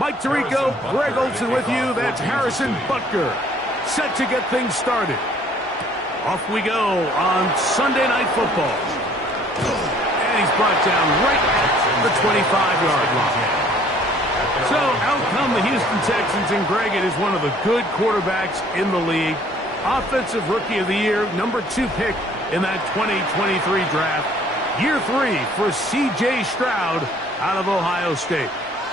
Mike Tirico, Greg Olson with you. That's Harrison Butker, set to get things started. Off we go on Sunday Night Football. And he's brought down right at the 25-yard line. So out come the Houston Texans, and Greg, it is one of the good quarterbacks in the league. Offensive Rookie of the Year, number 2 pick in that 2023 draft. Year 3 for C.J. Stroud out of Ohio State.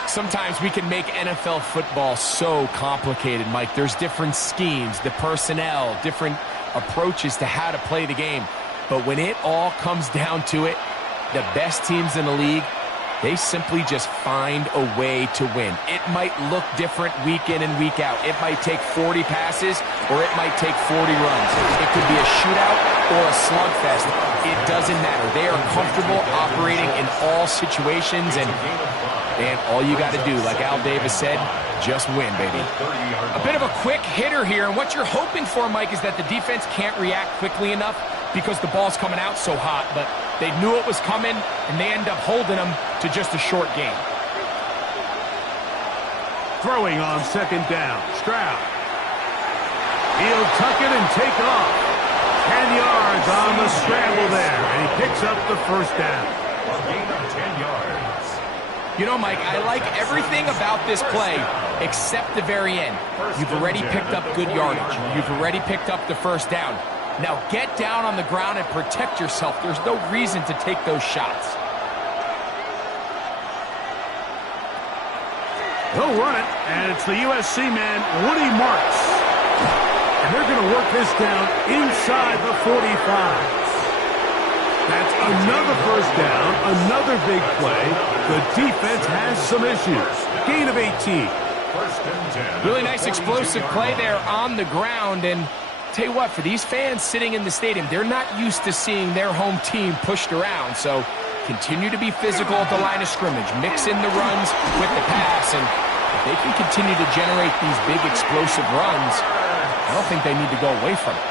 Sometimes we can make NFL football so complicated, Mike. There's different schemes, the personnel, different approaches to how to play the game. But when it all comes down to it, the best teams in the league, they simply just find a way to win. It might look different week in and week out. It might take 40 passes or it might take 40 runs. It could be a shootout or a slugfest. It doesn't matter. They are comfortable operating in all situations, and all you got to do, like Al Davis said, just win, baby. A bit of a quick hitter here, and what you're hoping for, Mike, is that the defense can't react quickly enough because the ball's coming out so hot, but they knew it was coming, and they end up holding them to just a short game. Throwing on second down, Stroud. He'll tuck it and take off. 10 yards on the scramble there, and he picks up the first down. A gain of 10 yards. You know, Mike, I like everything about this play except the very end. You've already picked up good yardage. You've already picked up the first down. Now get down on the ground and protect yourself. There's no reason to take those shots. He'll run it, and it's the USC man, Woody Marks. And they're going to work this down inside the 45. That's another first down, another big play. The defense has some issues. Gain of 18. Really nice explosive play there on the ground. And tell you what, for these fans sitting in the stadium, they're not used to seeing their home team pushed around. So continue to be physical at the line of scrimmage. Mix in the runs with the pass. And if they can continue to generate these big explosive runs, I don't think they need to go away from it.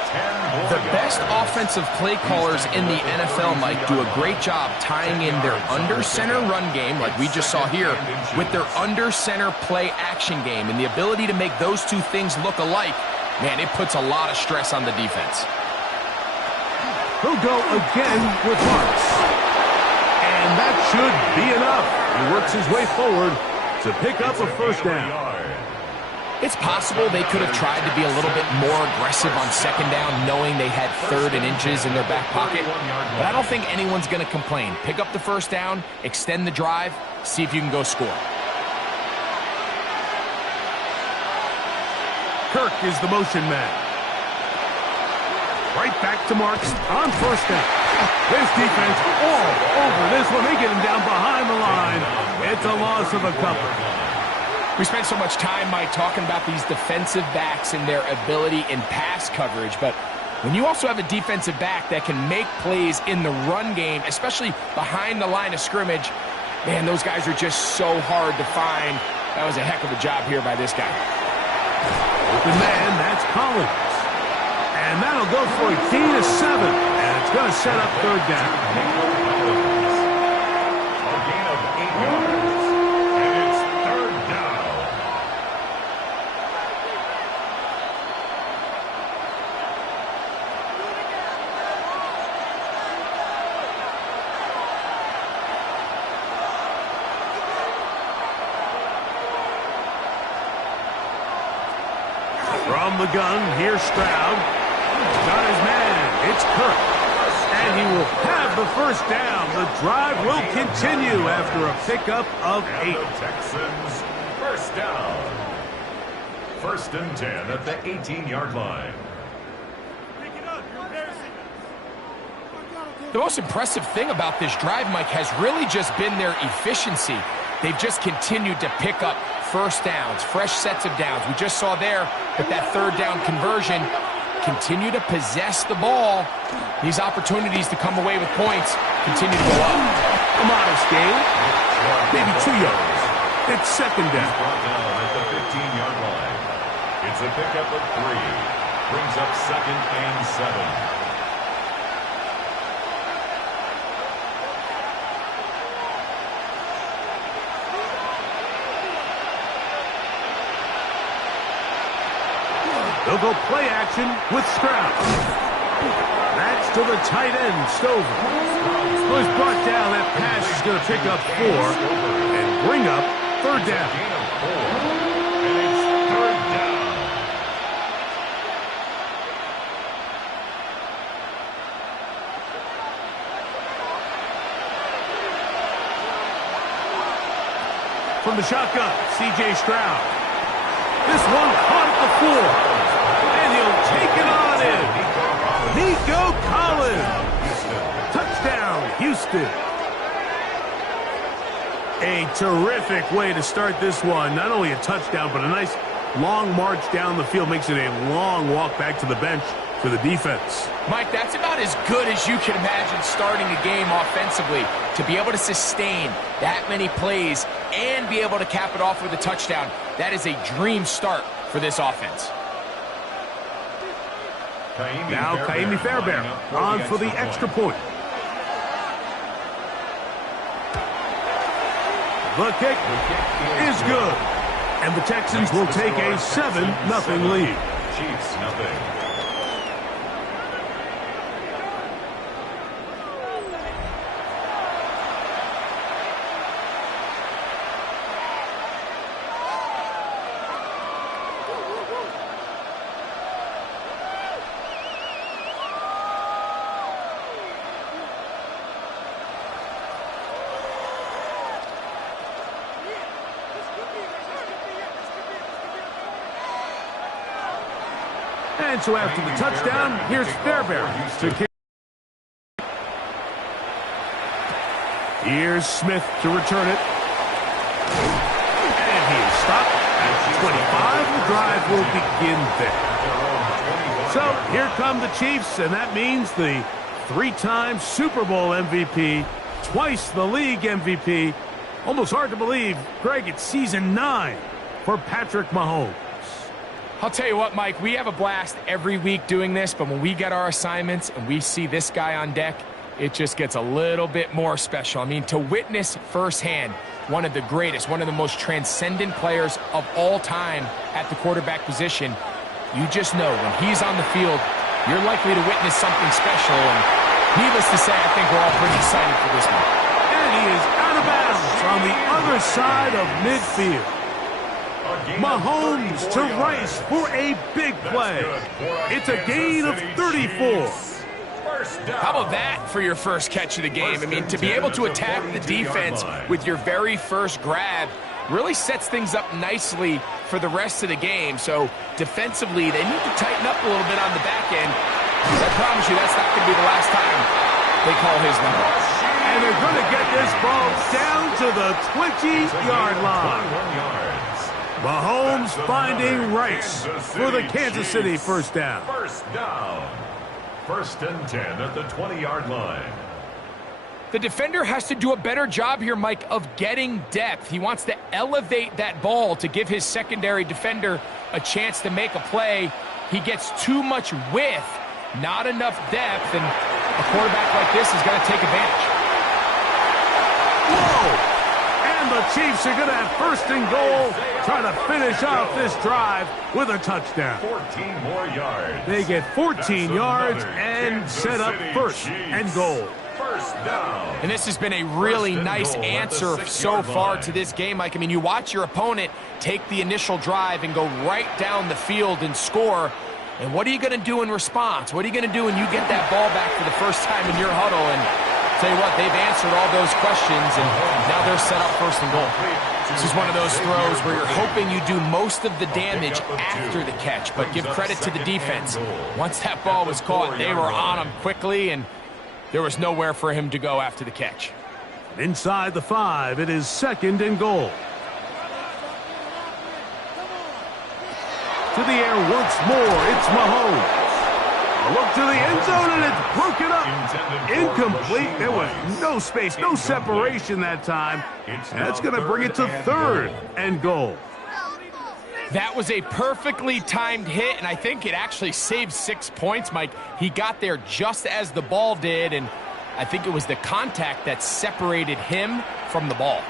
The best offensive play callers in the NFL, Mike, do a great job tying in their under-center run game, like we just saw here, with their under-center play action game. And the ability to make those two things look alike, man, it puts a lot of stress on the defense. He'll go again with Marks. And that should be enough. He works his way forward to pick up a first down. It's possible they could have tried to be a little bit more aggressive on second down, knowing they had 3rd and inches in their back pocket. But I don't think anyone's going to complain. Pick up the first down, extend the drive, see if you can go score. Kirk is the motion man. Right back to Marks on first down. This defense all over this one. They get him down behind the line. It's a loss of a couple. We spent so much time, Mike, talking about these defensive backs and their ability in pass coverage, but when you also have a defensive back that can make plays in the run game, especially behind the line of scrimmage, man, those guys are just so hard to find. That was a heck of a job here by this guy. Open man, that's Collins. And that'll go for a gain of 7, and it's going to set up third down. A gain of 8 yards. From the gun, here's Stroud. Got his man. It's Kirk. And he will have the first down. The drive will continue after a pickup of 8. Texans, first down. 1st and 10 at the 18-yard line. The most impressive thing about this drive, Mike, has really just been their efficiency. They've just continued to pick up first downs, fresh sets of downs. We just saw there that that 3rd down conversion, continue to possess the ball. These opportunities to come away with points continue to go up. A modest gain, maybe 2 yards. It's second down. Brought down at the 15-yard line. It's a pickup of 3. Brings up 2nd and 7. They'll go play action with Stroud. That's to the tight end, Stover. Was brought down. That pass is going to pick up 4 and bring up third down. And it's third down. From the shotgun, C.J. Stroud. This one caught at the 4. And he'll take it on in. Nico Collins. Touchdown, Houston. A terrific way to start this one. Not only a touchdown, but a nice long march down the field. Makes it a long walk back to the bench for the defense. Mike, that's about as good as you can imagine starting a game offensively. To be able to sustain that many plays and be able to cap it off with a touchdown, that is a dream start for this offense. Now Kaimi Fairbairn on for the extra point. The kick is good. And the Texans will take a 7-0 lead. Chiefs, nothing. And so after the touchdown, here's Fairbairn to kick. Here's Smith to return it. And he is stopped at 25. The drive will begin there. So here come the Chiefs, and that means the 3-time Super Bowl MVP, twice the league MVP. Almost hard to believe, Greg, it's season 9 for Patrick Mahomes. I'll tell you what, Mike, we have a blast every week doing this, but when we get our assignments and we see this guy on deck, it just gets a little bit more special. I mean, to witness firsthand one of the greatest, one of the most transcendent players of all time at the quarterback position, you just know when he's on the field, you're likely to witness something special. And needless to say, I think we're all pretty excited for this one. And he is out of bounds on the other side of midfield. Mahomes to Rice for a big play. It's a gain of 34. How about that for your first catch of the game? I mean, to be able to attack the defense with your very first grab really sets things up nicely for the rest of the game. So defensively, they need to tighten up a little bit on the back end. I promise you that's not going to be the last time they call his number. And they're going to get this ball down to the 20-yard line. Mahomes finding Rice for the Kansas City first down. First down. 1st and 10 at the 20-yard line. The defender has to do a better job here, Mike, of getting depth. He wants to elevate that ball to give his secondary defender a chance to make a play. He gets too much width, not enough depth, and a quarterback like this is going to take advantage. Whoa! And the Chiefs are going to have 1st and goal, trying to finish off this drive with a touchdown. 14 more yards. They get 14 yards and set up 1st and goal. First down. And this has been a really nice answer so far to this game, Mike. I mean, you watch your opponent take the initial drive and go right down the field and score. And what are you going to do in response? What are you going to do when you get that ball back for the first time in your huddle? And tell you what, they've answered all those questions, and now they're set up 1st and goal. This is one of those throws where you're hoping you do most of the damage after the catch, but give credit to the defense. Once that ball was caught, they were on him quickly, and there was nowhere for him to go after the catch. Inside the 5, it is 2nd and goal. To the air once more, it's Mahomes. A look to the end zone, and it's broken up. Incomplete. There was no space, no separation that time. And that's going to bring it to 3rd and goal. That was a perfectly timed hit, and I think it actually saved 6 points, Mike. He got there just as the ball did, and I think it was the contact that separated him from the ball.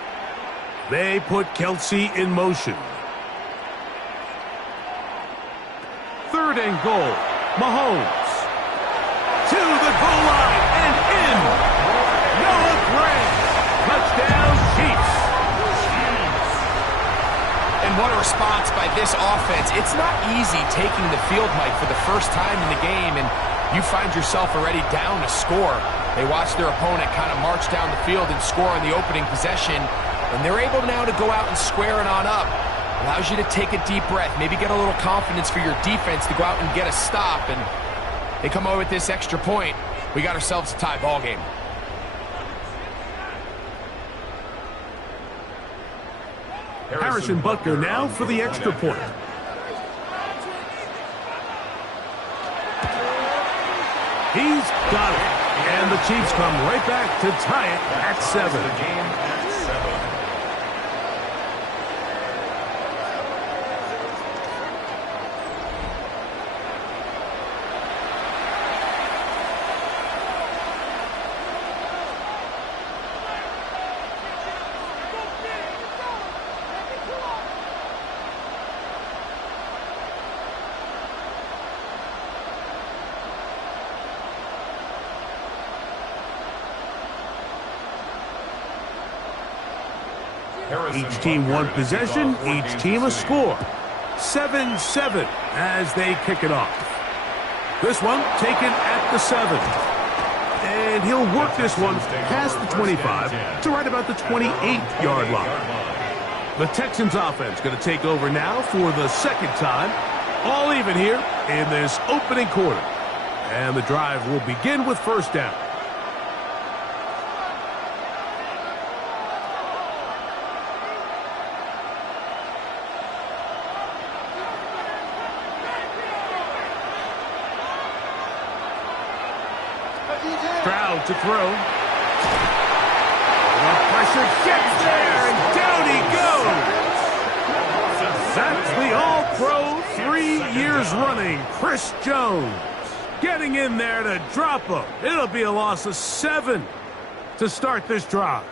They put Kelsey in motion. 3rd 3rd and goal. Mahomes. To the goal line and in. Noah Gray. Touchdown, Chiefs. And what a response by this offense. It's not easy taking the field, Mike, for the first time in the game, and you find yourself already down a score. They watch their opponent kind of march down the field and score on the opening possession, and they're able now to go out and square it on up. Allows you to take a deep breath, maybe get a little confidence for your defense to go out and get a stop, and they come away with this extra point. We got ourselves a tie ball game. Harrison Butker now for the extra point. He's got it. And the Chiefs come right back to tie it at 7. The game at 7. Each team one possession, each team a score. 7-7 as they kick it off. This one taken at the 7. And he'll work this one past the 25 to right about the 28-yard line. The Texans offense going to take over now for the second time. All even here in this opening quarter. And the drive will begin with first down. Stroud to throw. The pressure gets there, and down he goes. That's the All-Pro 3 years running, Chris Jones. Getting in there to drop him. It'll be a loss of 7 to start this drive.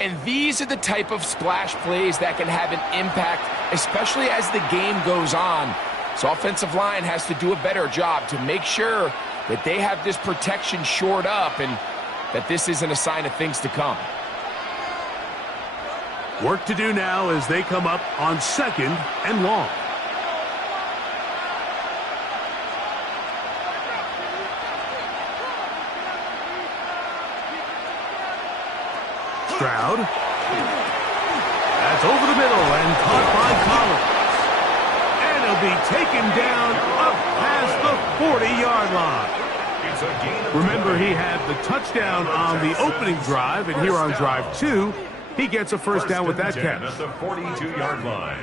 And these are the type of splash plays that can have an impact, especially as the game goes on. So offensive line has to do a better job to make sure that they have this protection shored up and that this isn't a sign of things to come. Work to do now as they come up on 2nd and long. Stroud. That's over the middle and caught by Collins. And he'll be taken down up past the 40-yard line. Remember, he had the touchdown on the opening drive, and here on drive 2, he gets a first down with that catch. At the 42-yard line.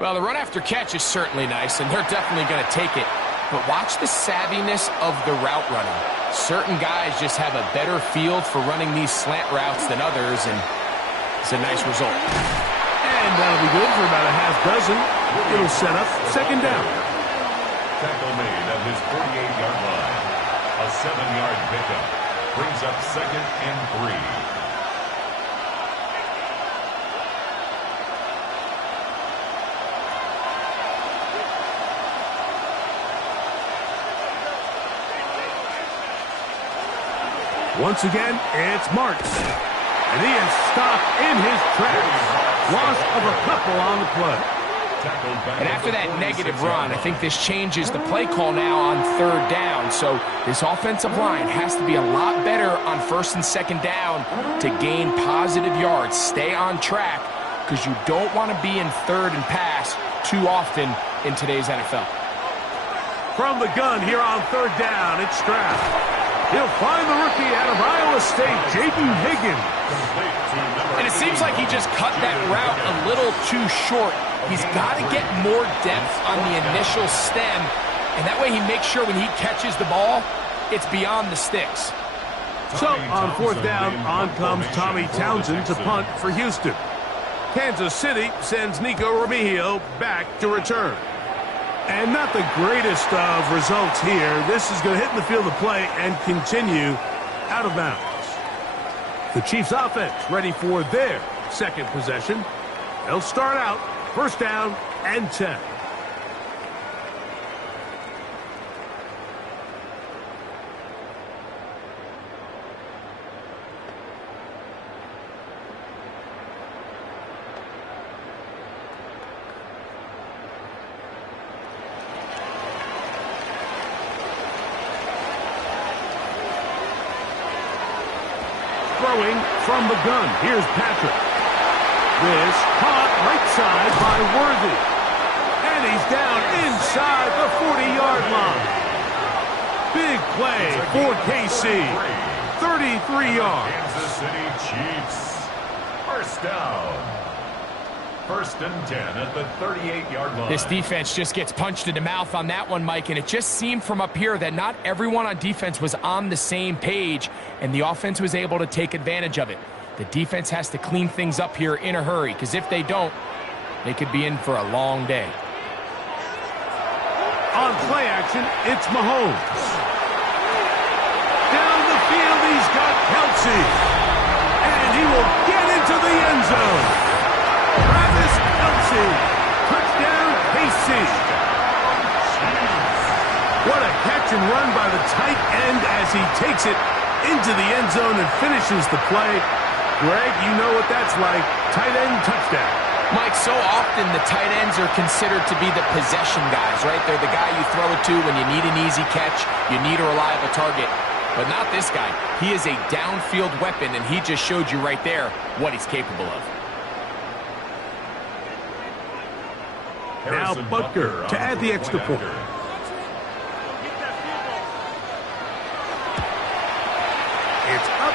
Well, the run after catch is certainly nice, and they're definitely going to take it. But watch the savviness of the route running. Certain guys just have a better feel for running these slant routes than others, and it's a nice result. And that'll be good for about a half dozen. It'll set up 2nd down. Tackle made at his 48-yard line. A 7-yard pickup brings up 2nd and 3. Once again, it's Marks. And he is stopped in his tracks. Loss of a couple on the play. And after that negative run, I think this changes the play call now on 3rd down. So this offensive line has to be a lot better on 1st and 2nd down to gain positive yards. Stay on track because you don't want to be in 3rd and pass too often in today's NFL. From the gun here on 3rd down, it's Stroud. He'll find the rookie out of Iowa State, Jaden Higgins. And it seems like he just cut that route a little too short. He's got to get more depth on the initial stem, and that way he makes sure when he catches the ball, it's beyond the sticks. So on 4th down, on comes Tommy Townsend to punt for Houston. Kansas City sends Nico Remigio back to return. And not the greatest of results here. This is going to hit in the field of play and continue out of bounds. The Chiefs offense ready for their second possession. They'll start out first down and 10. Throwing from the gun. Here's Patrick. This caught right side by Worthy. And he's down inside the 40-yard line. Big play for KC. 33 yards. Kansas City Chiefs. First down. First and 10 at the 38-yard line. This defense just gets punched in the mouth on that one, Mike, and it just seemed from up here that not everyone on defense was on the same page, and the offense was able to take advantage of it. The defense has to clean things up here in a hurry, because if they don't, they could be in for a long day. On play action, it's Mahomes. Down the field, he's got Kelsey. And he will get into the end zone. Travis Kelsey. Touchdown, KC. What a catch and run by the tight end as he takes it into the end zone and finishes the play. Greg, you know what that's like. Tight end touchdown. Mike, so often the tight ends are considered to be the possession guys, right? They're the guy you throw it to when you need an easy catch, you need a reliable target. But not this guy. He is a downfield weapon, and he just showed you right there what he's capable of. Now Butker to add the extra point. It's up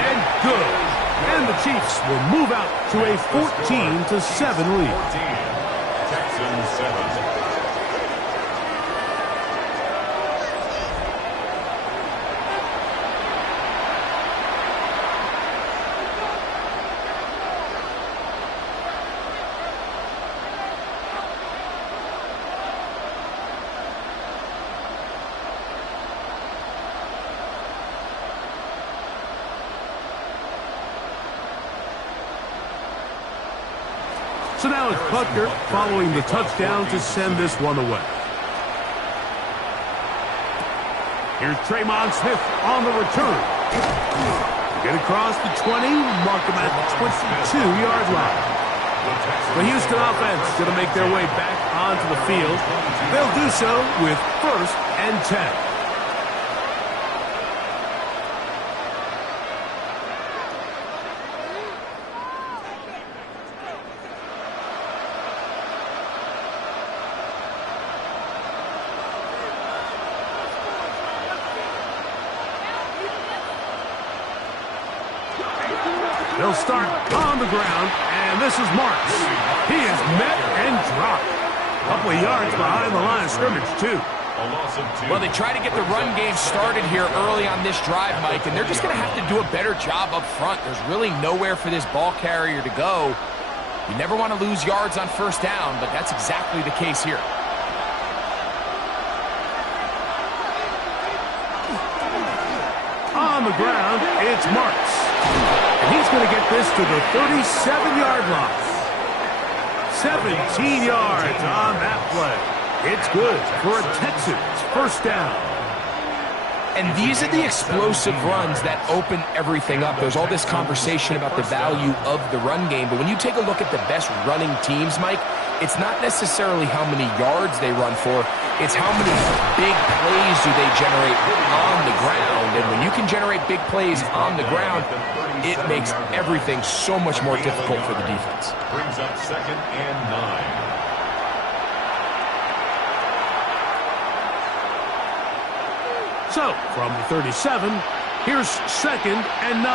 and good. And the Chiefs will move out to a 14-7 lead. 14. Texans 7. So now it's Butker following the touchdown to send this one away. Here's Tremon Smith on the return. Get across the 20, mark him at the 22-yard line. The Houston offense going to make their way back onto the field. They'll do so with first and 10. They'll start on the ground, and this is Marks. He is met and dropped. A couple of yards behind the line of scrimmage, too. Well, they try to get the run game started here early on this drive, Mike, and they're just going to have to do a better job up front. There's really nowhere for this ball carrier to go. You never want to lose yards on first down, but that's exactly the case here. On the ground, it's Marks. And he's going to get this to the 37-yard line. 17 yards on that play. It's good for a Texans first down. And these are the explosive runs that open everything up. There's all this conversation about the value of the run game, but when you take a look at the best running teams, Mike, it's not necessarily how many yards they run for, it's how many big plays do they generate on the ground. And when you can generate big plays on the ground, it makes everything so much more difficult for the defense. Brings up second and 9. So, from the 37, here's second and 9.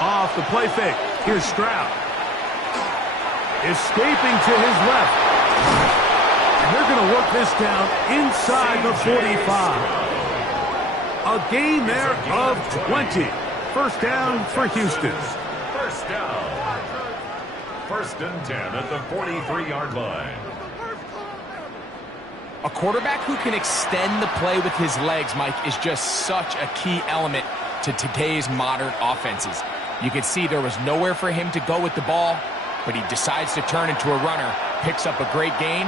Off the play fake, here's Stroud. Escaping to his left. And they're going to work this down inside the 45. A gain there of 20. First down for Houston. First down. First and 10 at the 43-yard line. A quarterback who can extend the play with his legs, Mike, is just such a key element to today's modern offenses. You could see there was nowhere for him to go with the ball, but he decides to turn into a runner, picks up a great gain,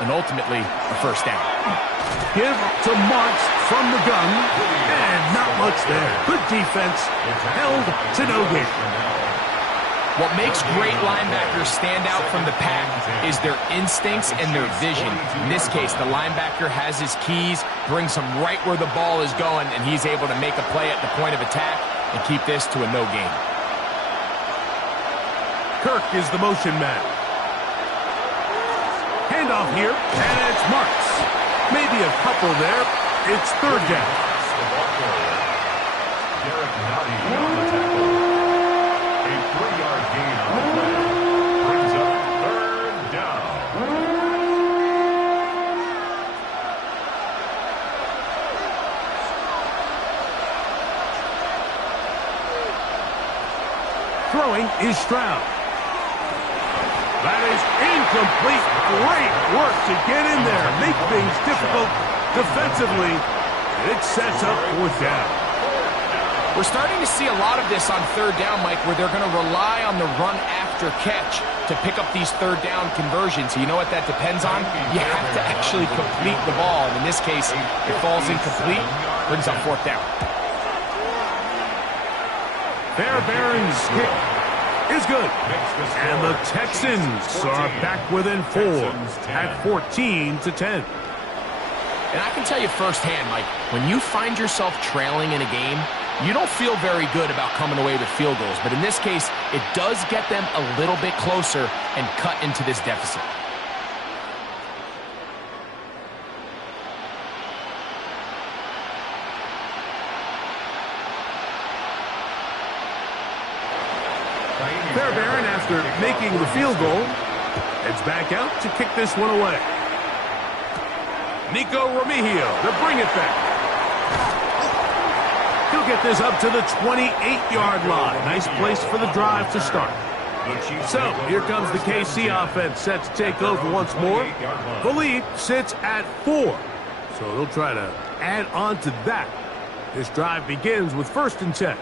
and ultimately a first down. Give to Marks from the gun, and not much there. Good defense, held to no gain. What makes great linebackers stand out from the pack is their instincts and their vision. In this case, the linebacker has his keys, brings him right where the ball is going, and he's able to make a play at the point of attack and keep this to a no gain. Kirk is the motion man. Handoff here, and it's Marks. Maybe a couple there. It's third down. Derek Nowdy on the tackle. A 3-yard gain on the play. Brings up third down. Throwing is Stroud. That is incomplete. Great work to get in there. Make things difficult defensively. It sets up fourth down. We're starting to see a lot of this on third down, Mike, where they're going to rely on the run after catch to pick up these third down conversions. You know what that depends on? You have to actually complete the ball. And in this case, it falls incomplete, brings up fourth down. Fairbairn's kick is good. And the Texans are back within 4 at 14-10. And I can tell you firsthand, Mike, when you find yourself trailing in a game, you don't feel very good about coming away with field goals. But in this case, it does get them a little bit closer and cut into this deficit. Fairbairn, after making the field goal, heads back out to kick this one away. Nico Remigio to bring it back. He'll get this up to the 28-yard line. Nice place for the drive to start. So, here comes the KC offense set to take over once more. The lead sits at 4. So they'll try to add on to that. This drive begins with 1st and 10.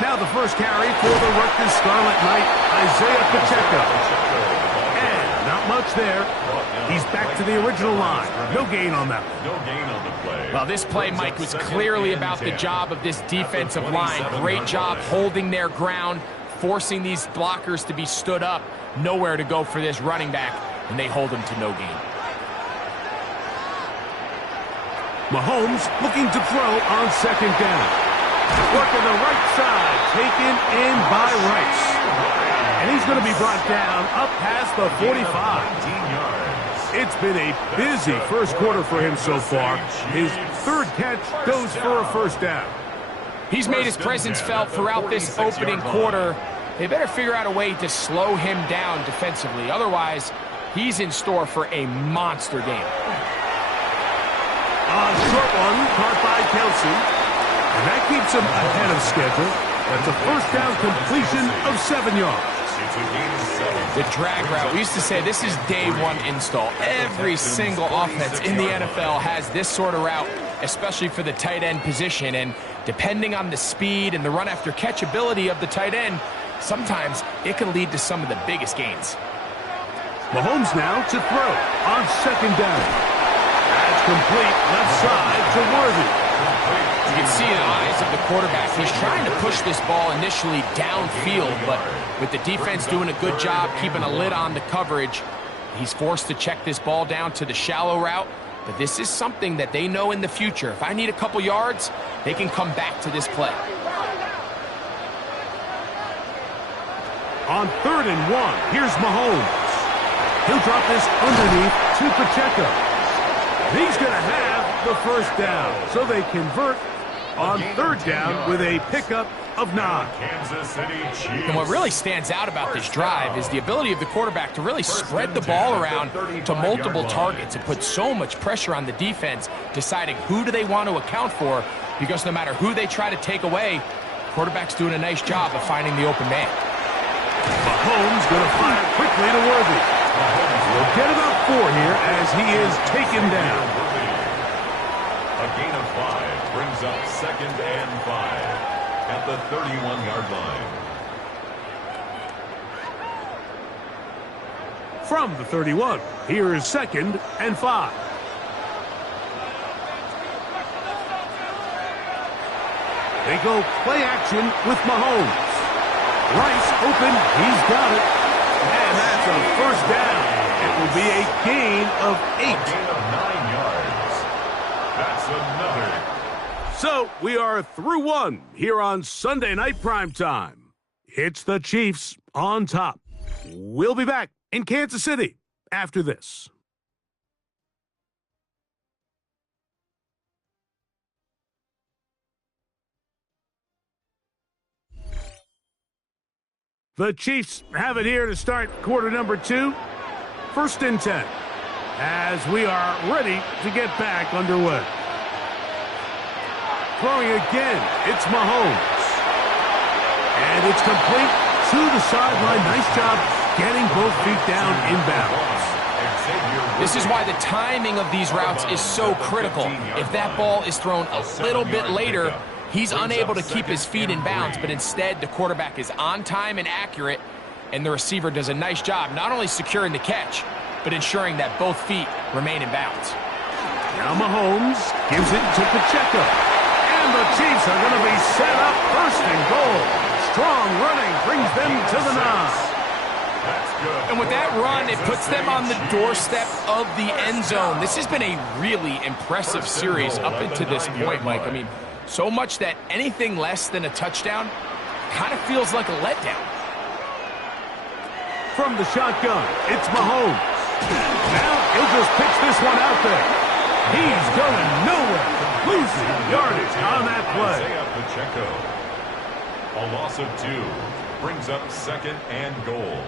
Now the first carry for the Rutgers Scarlet Knight, Isaiah Pacheco. And not much there. He's back to the original line. No gain on that one. No gain on the play. Well, this play, Mike, was clearly about the job of this defensive line. Great job holding their ground, forcing these blockers to be stood up. Nowhere to go for this running back, and they hold him to no gain. Mahomes looking to throw on 2nd down. Working the right side, taken in by Rice. And he's going to be brought down up past the 45. It's been a busy first quarter for him so far. His 3rd catch goes for a first down. He's made his presence felt throughout this opening quarter. They better figure out a way to slow him down defensively. Otherwise, he's in store for a monster game. A short one caught by Kelsey. And that keeps him ahead of schedule. That's a first down completion of 7 yards. The drag route, we used to say this is day 1 install. Every single offense in the NFL has this sort of route, especially for the tight end position. And depending on the speed and the run after catch ability of the tight end, sometimes it can lead to some of the biggest gains. Mahomes now to throw on 2nd down. That's complete left side to Worthy. You can see in the eyes of the quarterback, he's trying to push this ball initially downfield, but with the defense doing a good job keeping a lid on the coverage, he's forced to check this ball down to the shallow route. But this is something that they know in the future. If I need a couple yards, they can come back to this play. On 3rd and 1, here's Mahomes. He'll drop this underneath to Pacheco. He's going to have the first down. So they convert on 3rd down with a pickup of 9. Kansas City Chiefs. And what really stands out about this drive is the ability of the quarterback to really spread the ball around to multiple targets and put so much pressure on the defense, deciding who do they want to account for, because no matter who they try to take away, quarterback's doing a nice job of finding the open man. Mahomes going to fire quickly to Worthy. We'll get about 4 here as he is taken down. A gain of 5 brings up 2nd and 5 at the 31-yard line. From the 31, here is 2nd and 5. They go play action with Mahomes. Rice open, he's got it. And that's a first down. It will be a gain of 8. A gain of 9 yards. That's another. So we are through 1 here on Sunday Night Primetime. It's the Chiefs on top. We'll be back in Kansas City after this. The Chiefs have it here to start quarter number 2. 1st and 10 as we are ready to get back underway. Throwing again, it's Mahomes. And it's complete to the sideline. Nice job getting both feet down inbounds. This is why the timing of these routes is so critical. If that ball is thrown a little bit later, he's unable to keep his feet in bounds, but instead the quarterback is on time and accurate, and the receiver does a nice job not only securing the catch, but ensuring that both feet remain in bounds. Now Mahomes gives it to Pacheco. And the Chiefs are going to be set up 1st and goal. Strong running brings them to the 9. And with that run, it puts them on the doorstep of the end zone. This has been a really impressive series up until this point, Mike. I mean, so much that anything less than a touchdown kind of feels like a letdown. From the shotgun, it's Mahomes. Now he'll just pitch this one out there. He's going nowhere. Losing yardage on that play. Pacheco. A loss of 2 brings up 2nd and goal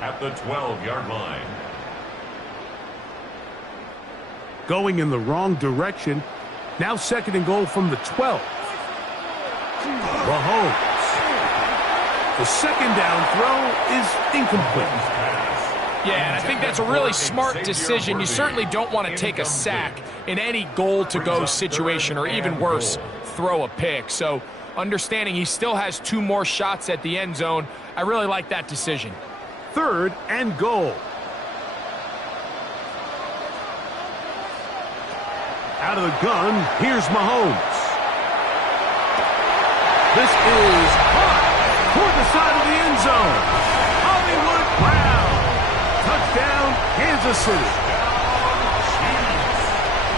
at the 12-yard line. Going in the wrong direction. Now 2nd and goal from the 12. Mahomes. The 2nd down throw is incomplete. Yeah, and I think that's a really smart decision. You certainly don't want to take a sack in any goal-to-go situation, or even worse, throw a pick. So understanding he still has 2 more shots at the end zone, I really like that decision. 3rd and goal. Out of the gun, here's Mahomes. This is hot toward the side of the end zone. Hollywood Brown. Touchdown, Kansas City.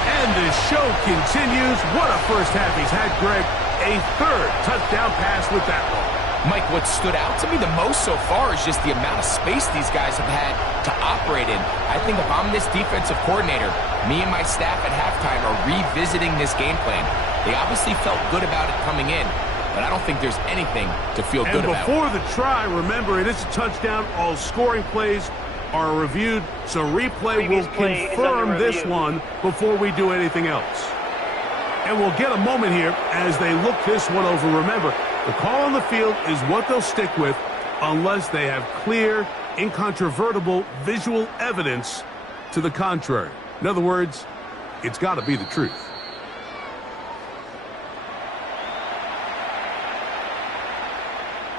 And this show continues. What a first half he's had, Greg. A 3rd touchdown pass with that one. Mike, what stood out to me the most so far is just the amount of space these guys have had to operate in. I think if I'm this defensive coordinator, me and my staff at halftime are revisiting this game plan. They obviously felt good about it coming in, but I don't think there's anything to feel good about. And before the try, remember, it is a touchdown. All scoring plays are reviewed, so replay will confirm this one before we do anything else. And we'll get a moment here as they look this one over. Remember, the call on the field is what they'll stick with unless they have clear, incontrovertible visual evidence to the contrary. In other words, it's got to be the truth.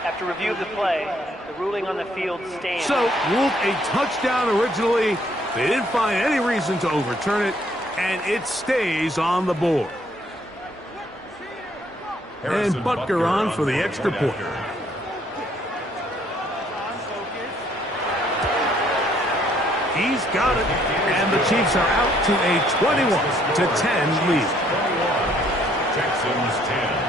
After review of the play, the ruling on the field stands. So, ruled a touchdown originally. They didn't find any reason to overturn it, and it stays on the board. And Butker on for the extra point. He's got it, and the Chiefs are out to a 21-10 lead. Texans 10.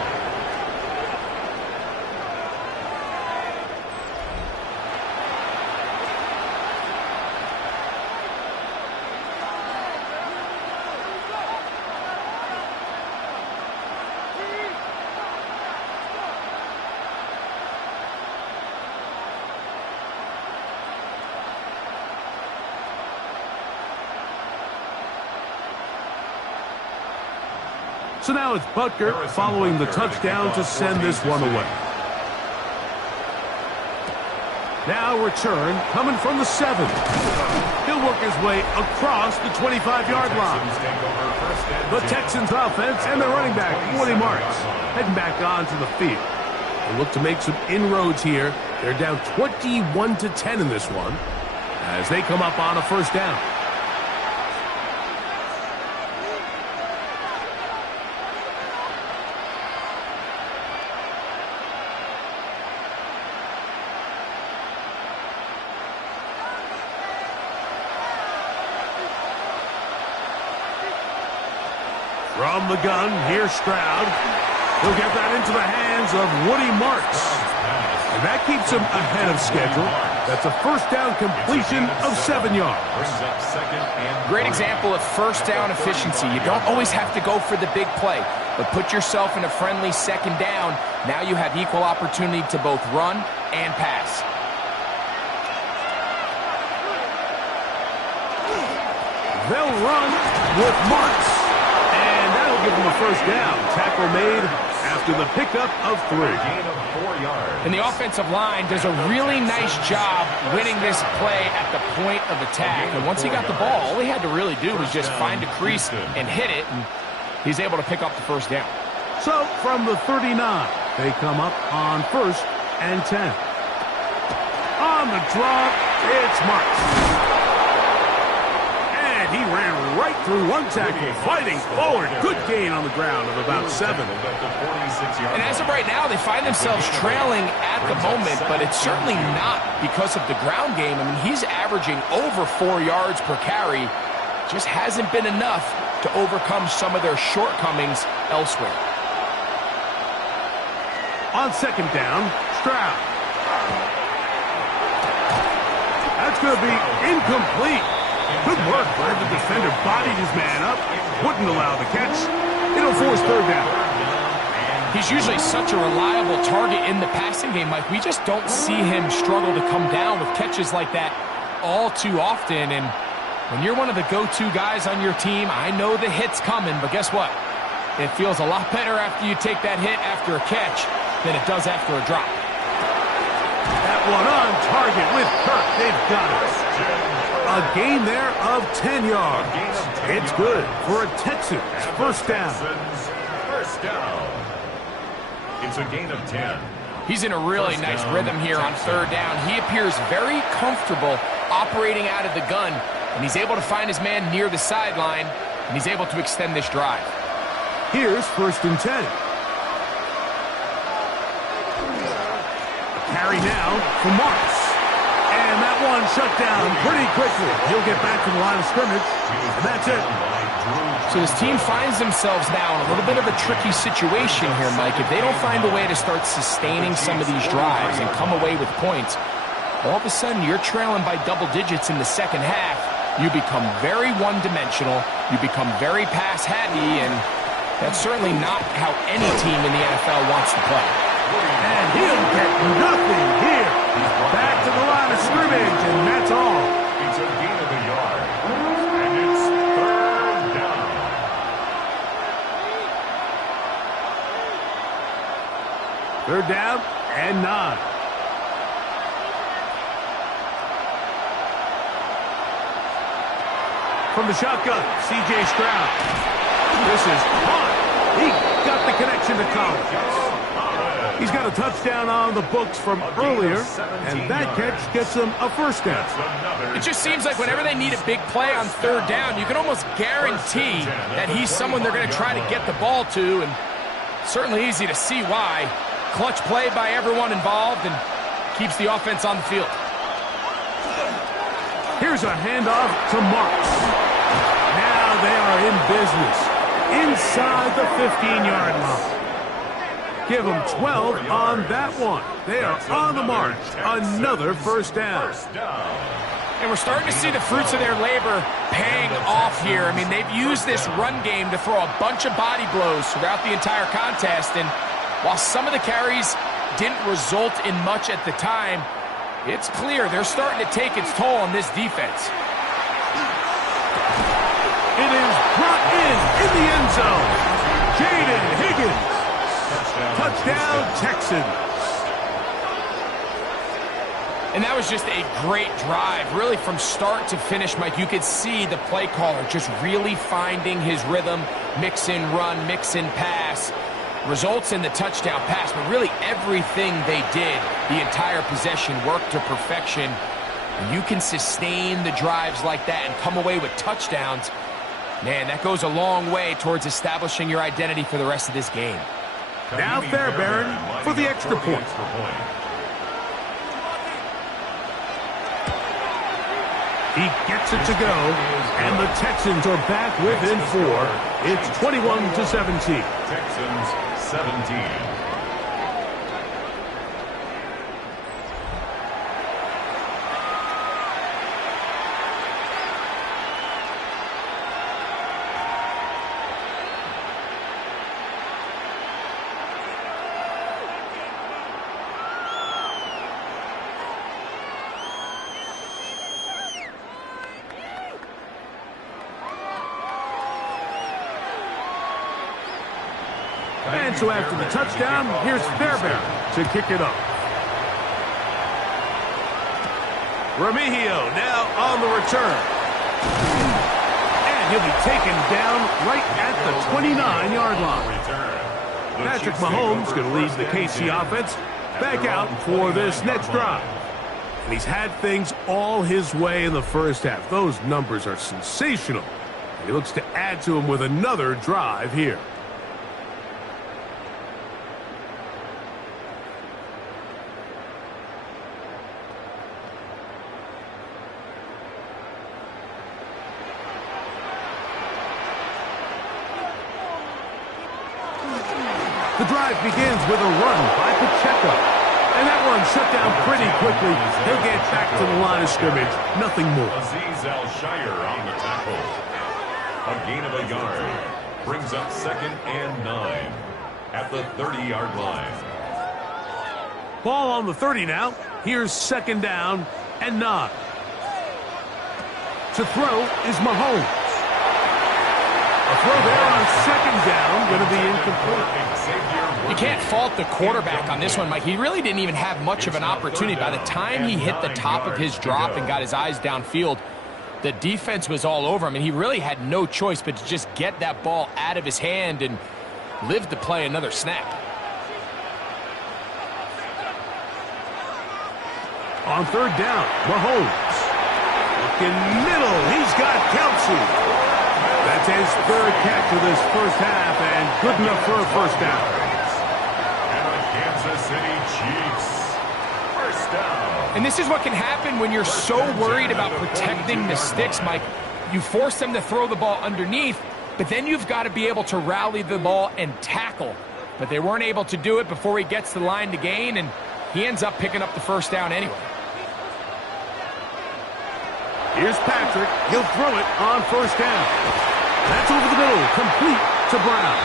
So now it's Butker following the touchdown to send this one away. Now return coming from the 7. He'll work his way across the 25-yard line. The Texans offense and their running back, Woody Marks, heading back onto the field. They look to make some inroads here. They're down 21-10 in this one as they come up on a first down. From the gun, here's Stroud. He'll get that into the hands of Woody Marks. And that keeps him ahead of schedule. That's a first down completion of 7 yards. Great example of first down efficiency. You don't always have to go for the big play, but put yourself in a friendly second down. Now you have equal opportunity to both run and pass. They'll run with Marks. And that'll give them a first down. Tackle made after the pickup of 3. Gain of 4 yards. And the offensive line does a really nice job winning this play at the point of attack. And once he got the ball, all he had to really do was just find a crease and hit it. And he's able to pick up the first down. So from the 39, they come up on 1st and 10. On the draw, it's Marks. He ran right through one tackle, fighting forward. Good gain on the ground of about 7. And as of right now, they find themselves trailing at the moment, but it's certainly not because of the ground game. I mean, he's averaging over 4 yards per carry. Just hasn't been enough to overcome some of their shortcomings elsewhere. On second down, Stroud. That's going to be incomplete. Good work where the defender bodied his man up, wouldn't allow the catch. It'll force third down. He's usually such a reliable target in the passing game, Mike. We just don't see him struggle to come down with catches like that all too often. And when you're one of the go-to guys on your team, I know the hit's coming, but guess what? It feels a lot better after you take that hit after a catch than it does after a drop. That one on target with Kirk. They've got it. A gain there of 10 yards. It's good for a Texans first down. First down. It's a gain of 10. He's in a really nice rhythm here on third down. He appears very comfortable operating out of the gun, and he's able to find his man near the sideline, and he's able to extend this drive. Here's 1st and 10. A carry now for Marks. And that one shut down pretty quickly. He'll get back to the line of scrimmage, and that's it. So this team finds themselves now in a little bit of a tricky situation here, Mike. If they don't find a way to start sustaining some of these drives and come away with points, all of a sudden you're trailing by double digits in the second half. You become very one-dimensional. You become very pass-heavy, and that's certainly not how any team in the NFL wants to play. And he'll get nothing here. Back to the line of scrimmage, and that's all. It's a gain of a yard. And it's third down. Third down and 9. From the shotgun, C.J. Stroud. This is caught. He got the connection to Collins. He's got a touchdown on the books from earlier, and that catch gets him a first down. It just seems like whenever they need a big play on third down, you can almost guarantee that he's someone they're going to try to get the ball to, and certainly easy to see why. Clutch play by everyone involved and keeps the offense on the field. Here's a handoff to Marks. Now they are in business inside the 15-yard line. Give them 12 on that one. They are on the march. Another first down. And we're starting to see the fruits of their labor paying off here. I mean, they've used this run game to throw a bunch of body blows throughout the entire contest. And while some of the carries didn't result in much at the time, it's clear they're starting to take its toll on this defense. It is brought in the end zone. Jaden Higgins. Touchdown, Texans. And that was just a great drive. Really, from start to finish, Mike, you could see the play caller just really finding his rhythm, mix in run, mix in pass. Results in the touchdown pass, but really everything they did, the entire possession, worked to perfection. When you can sustain the drives like that and come away with touchdowns, man, that goes a long way towards establishing your identity for the rest of this game. Now Fairbairn for the extra point. He gets it to go, and the Texans are back within 4. It's 21-17. Texans 17. And so after the touchdown, here's Fairbairn to kick it off. Remigio now on the return. And he'll be taken down right at the 29-yard line. Patrick Mahomes going to lead the KC offense back out for this next drive. And he's had things all his way in the first half. Those numbers are sensational. And he looks to add to them with another drive here. The drive begins with a run by Pacheco. And that run shut down pretty quickly. He'll get back to the line of scrimmage. Nothing more. Azeez Al-Shire on the tackle. A gain of a yard. Brings up 2nd and 9 at the 30-yard line. Ball on the 30 now. Here's 2nd down and 9. To throw is Mahomes. A throw there on 2nd down, going to be incomplete. You can't fault the quarterback on this one, Mike. He really didn't even have much of an opportunity. By the time he hit the top of his drop and got his eyes downfield, the defense was all over him, and he really had no choice but to just get that ball out of his hand and live to play another snap. On 3rd down, Mahomes. Looking middle, he's got Kelsey. That's his 3rd catch of this first half, and good enough for a first down. And the Kansas City Chiefs. First down. And this is what can happen when you're so worried about protecting the sticks, Mike. You force them to throw the ball underneath, but then you've got to be able to rally the ball and tackle. But they weren't able to do it before he gets the line to gain, and he ends up picking up the first down anyway. Here's Patrick. He'll throw it on 1st down. That's over the middle, complete to Brown.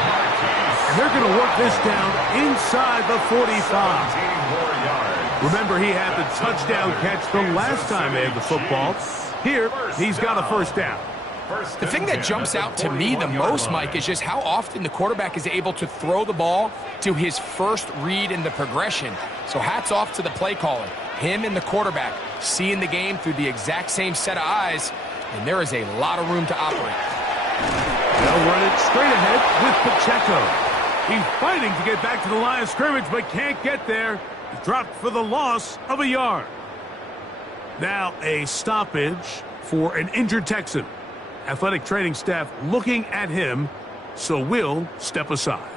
And they're going to work this down inside the 45. Remember, he had the touchdown catch the last time they had the football. Here, he's got a first down. The thing that jumps out to me the most, Mike, is just how often the quarterback is able to throw the ball to his first read in the progression. So hats off to the play caller. Him and the quarterback seeing the game through the exact same set of eyes, and there is a lot of room to operate. They'll run it straight ahead with Pacheco. He's fighting to get back to the line of scrimmage, but can't get there. He's dropped for the loss of a yard. Now a stoppage for an injured Texan. Athletic training staff looking at him, so we'll step aside.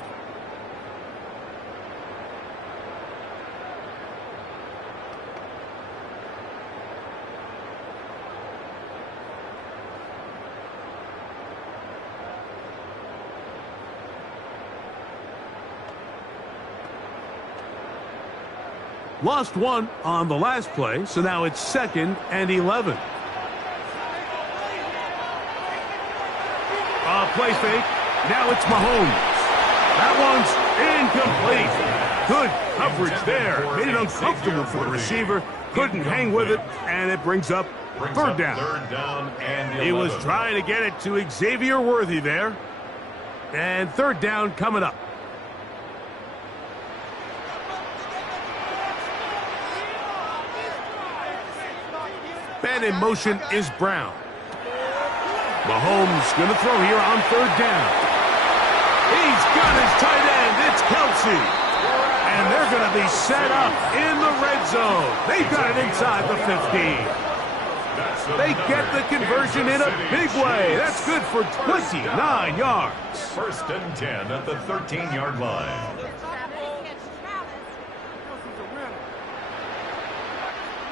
Lost one on the last play, so now it's 2nd and 11. Play fake. Now it's Mahomes. That one's incomplete. Good coverage there. Made it uncomfortable for the receiver. Couldn't hang with it, and it brings up 3rd down. And he was trying to get it to Xavier Worthy there. And third down coming up. Man in motion is Brown. Mahomes going to throw here on third down. He's got his tight end. It's Kelsey. And they're going to be set up in the red zone. They've got it inside the 15. They get the conversion in a big way. That's good for 29 yards. First and 10 at the 13-yard line.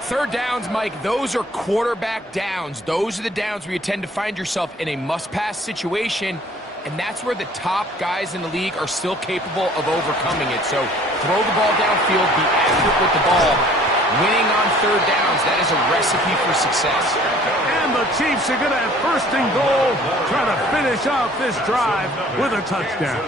Third downs, Mike, those are quarterback downs. Those are the downs where you tend to find yourself in a must-pass situation, and that's where the top guys in the league are still capable of overcoming it. So throw the ball downfield, be accurate with the ball. Winning on third downs, that is a recipe for success. And the Chiefs are going to have first and goal, trying to finish off this drive with a touchdown.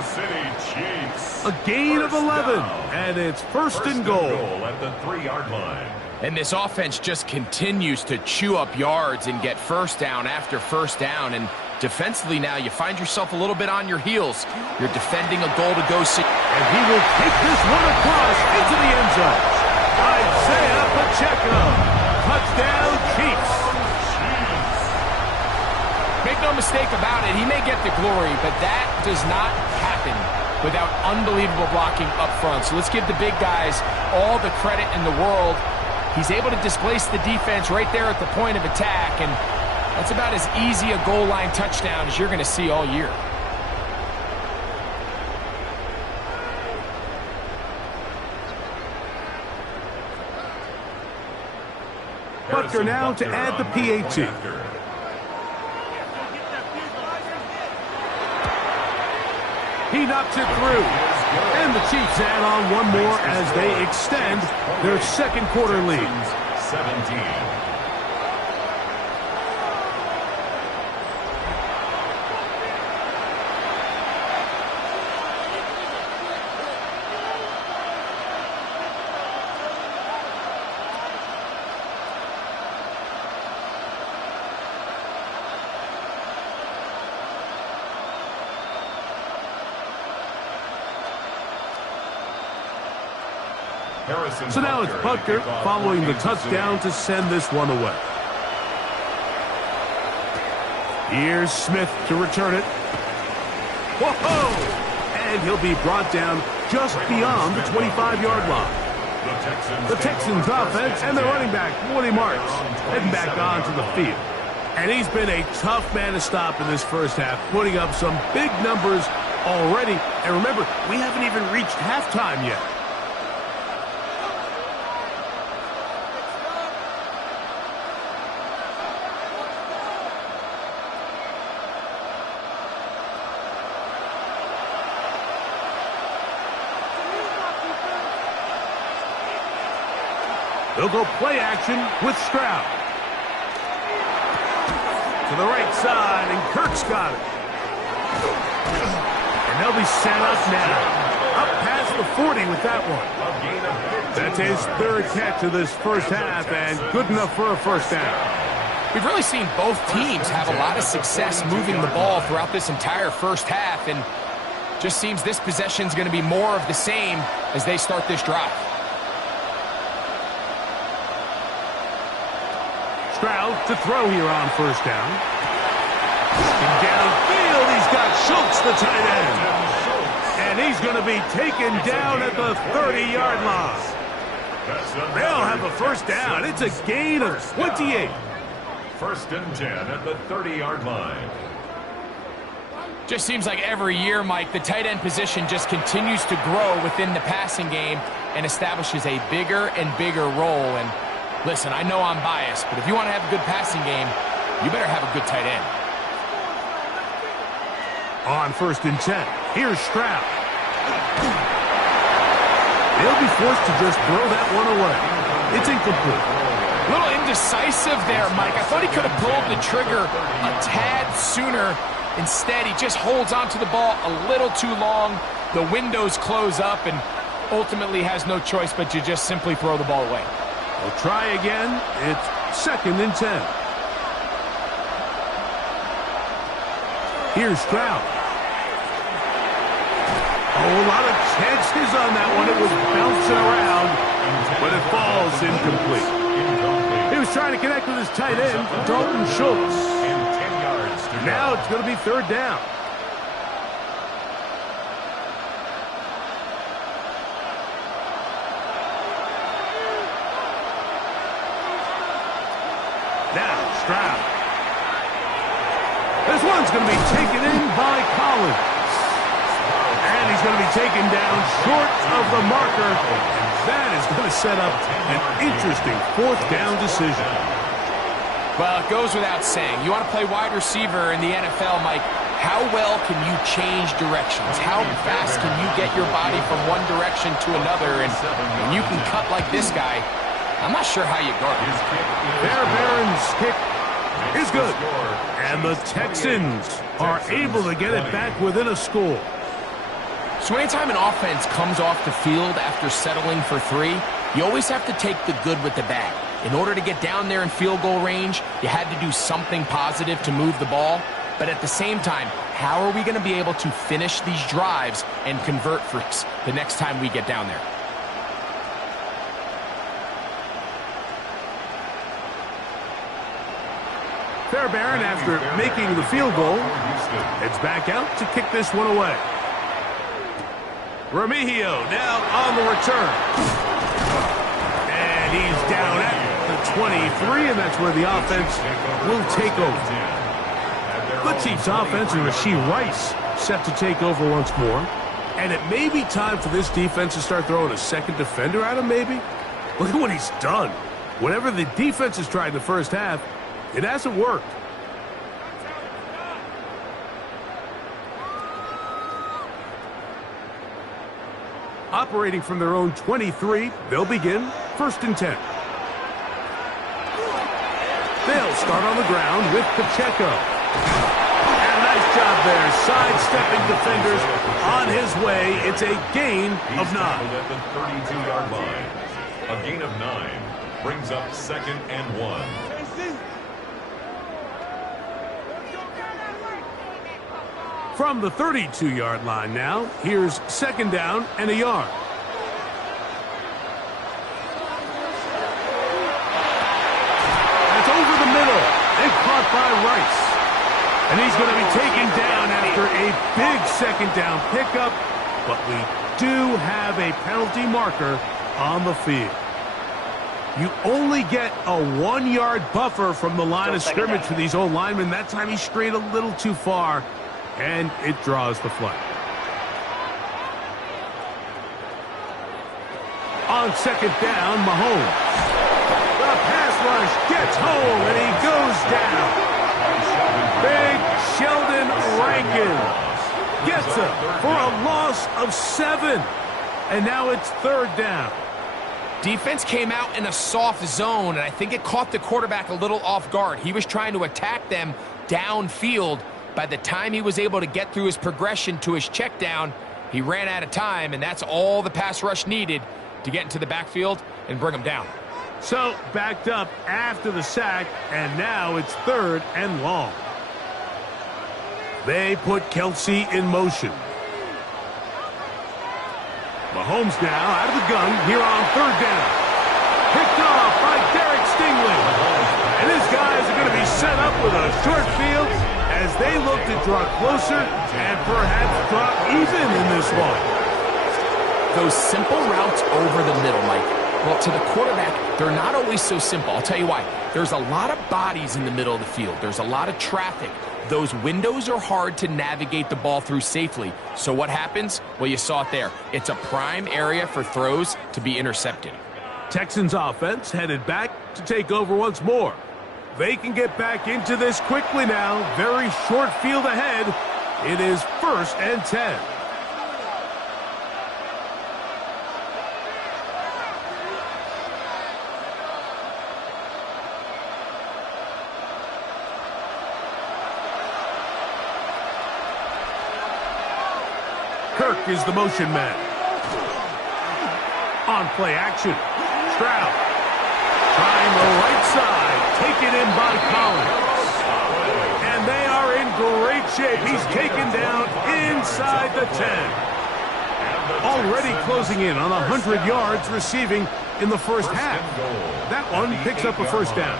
A gain of 11, and it's first and goal at the 3-yard line. And this offense just continues to chew up yards and get first down after first down. And defensively now, you find yourself a little bit on your heels. You're defending a goal-to-go situation. And he will take this one across into the end zone. Isaiah Pacheco. Touchdown, Chiefs. Make no mistake about it, he may get the glory, but that does not happen without unbelievable blocking up front. So let's give the big guys all the credit in the world. He's able to displace the defense right there at the point of attack, and that's about as easy a goal line touchdown as you're going to see all year. Butker now to add the PAT. He knocks it through. And the Chiefs add on one more as they extend their second quarter lead. 17. So now it's Butker following the touchdown to send this one away. Here's Smith to return it. Whoa! And he'll be brought down just beyond the 25-yard line. The Texans offense and their running back, Woody Marks, heading back onto the field. And he's been a tough man to stop in this first half, putting up some big numbers already. And remember, we haven't even reached halftime yet. They'll go play action with Stroud. To the right side, and Kirk's got it. And they'll be set up now. Up past the 40 with that one. That's his third catch of this first half, and good enough for a first down. We've really seen both teams have a lot of success moving the ball throughout this entire first half, and just seems this possession's going to be more of the same as they start this drive. Stroud to throw here on first down. And downfield, he's got Schultz, the tight end. And he's going to be taken down at the 30-yard line. They'll have a first down. It's a gain of 28. First and 10 at the 30-yard line. Just seems like every year, Mike, the tight end position just continues to grow within the passing game and establishes a bigger and bigger role. And listen, I know I'm biased, but if you want to have a good passing game, you better have a good tight end. On first and 10, here's Stroud. They'll be forced to just throw that one away. It's incomplete. A little indecisive there, Mike. I thought he could have pulled the trigger a tad sooner. Instead, he just holds onto the ball a little too long. The windows close up and ultimately has no choice but to just simply throw the ball away. We'll try again. It's second and 10. Here's Stroud. Oh, a lot of chances on that one. It was bouncing around, but it falls incomplete. He was trying to connect with his tight end, Dalton Schultz. Now it's going to be third down. Now, Stroud. This one's going to be taken in by Collins. And he's going to be taken down short of the marker. That is going to set up an interesting fourth down decision. Well, it goes without saying. You want to play wide receiver in the NFL, Mike. How well can you change directions? How fast can you get your body from one direction to another? And when you can cut like this guy, I'm not sure how you guard him. Fairbairn's kick is good. And the Texans are able to get it back within a score. So anytime an offense comes off the field after settling for 3, you always have to take the good with the bad. In order to get down there in field goal range, you had to do something positive to move the ball. But at the same time, how are we going to be able to finish these drives and convert for the next time we get down there? Fairbairn, after making the field goal, heads back out to kick this one away. Remigio now on the return. And he's down at the 23, and that's where the offense will take over. The Chiefs offense and Rashee Rice set to take over once more. And it may be time for this defense to start throwing a second defender at him, maybe. Look at what he's done. Whatever the defense has tried in the first half, it hasn't worked. Operating from their own 23, they'll begin 1st and 10. They'll start on the ground with Pacheco. And a nice job there, sidestepping defenders on his way. It's a gain of 9. At the 32-yard line. A gain of 9 brings up 2nd and 1. From the 32-yard line now, here's 2nd down and a yard. That's over the middle and caught by Rice. And he's going to be taken down after a big 2nd down pickup, but we do have a penalty marker on the field. You only get a 1-yard buffer from the line of scrimmage for these old linemen. That time he strayed a little too far. And it draws the flag. On 2nd down, Mahomes. The pass rush gets home, and he goes down. Big Sheldon Rankins gets him for a loss of 7. And now it's 3rd down. Defense came out in a soft zone, and I think it caught the quarterback a little off guard. He was trying to attack them downfield. By the time he was able to get through his progression to his check down, he ran out of time, and that's all the pass rush needed to get into the backfield and bring him down. So, backed up after the sack, and now it's 3rd and long. They put Kelsey in motion. Mahomes now out of the gun here on 3rd down. Picked off by Derek Stingley. And his guys are going to be set up with a short field as they look to draw closer and perhaps draw even in this one. Those simple routes over the middle, Mike. Well, to the quarterback, they're not always so simple. I'll tell you why. There's a lot of bodies in the middle of the field. There's a lot of traffic. Those windows are hard to navigate the ball through safely. So what happens? Well, you saw it there. It's a prime area for throws to be intercepted. Texans offense headed back to take over once more. They can get back into this quickly now. Very short field ahead. It is 1st and 10. Kirk is the motion man. On play action. Stroud. Trying the right side. Taken in by Collins. And they are in great shape. He's taken down inside the 10. Already closing in on 100 yards receiving in the first half. That one picks up a first down.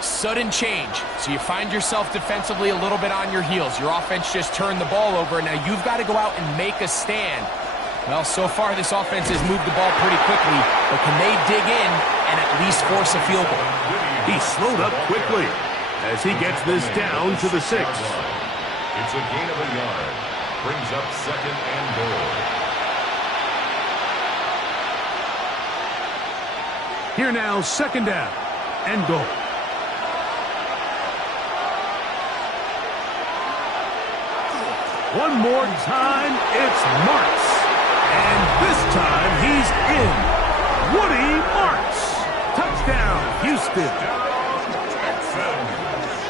Sudden change. So you find yourself defensively a little bit on your heels. Your offense just turned the ball over. Now you've got to go out and make a stand. Well, so far this offense has moved the ball pretty quickly, but can they dig in and at least force a field goal? He slowed up quickly as he gets this down to the 6. It's a gain of a yard. Brings up second and goal. Here now, second down and goal. One more time, it's Marks. And this time, he's in. Woody Marks. Touchdown, Houston.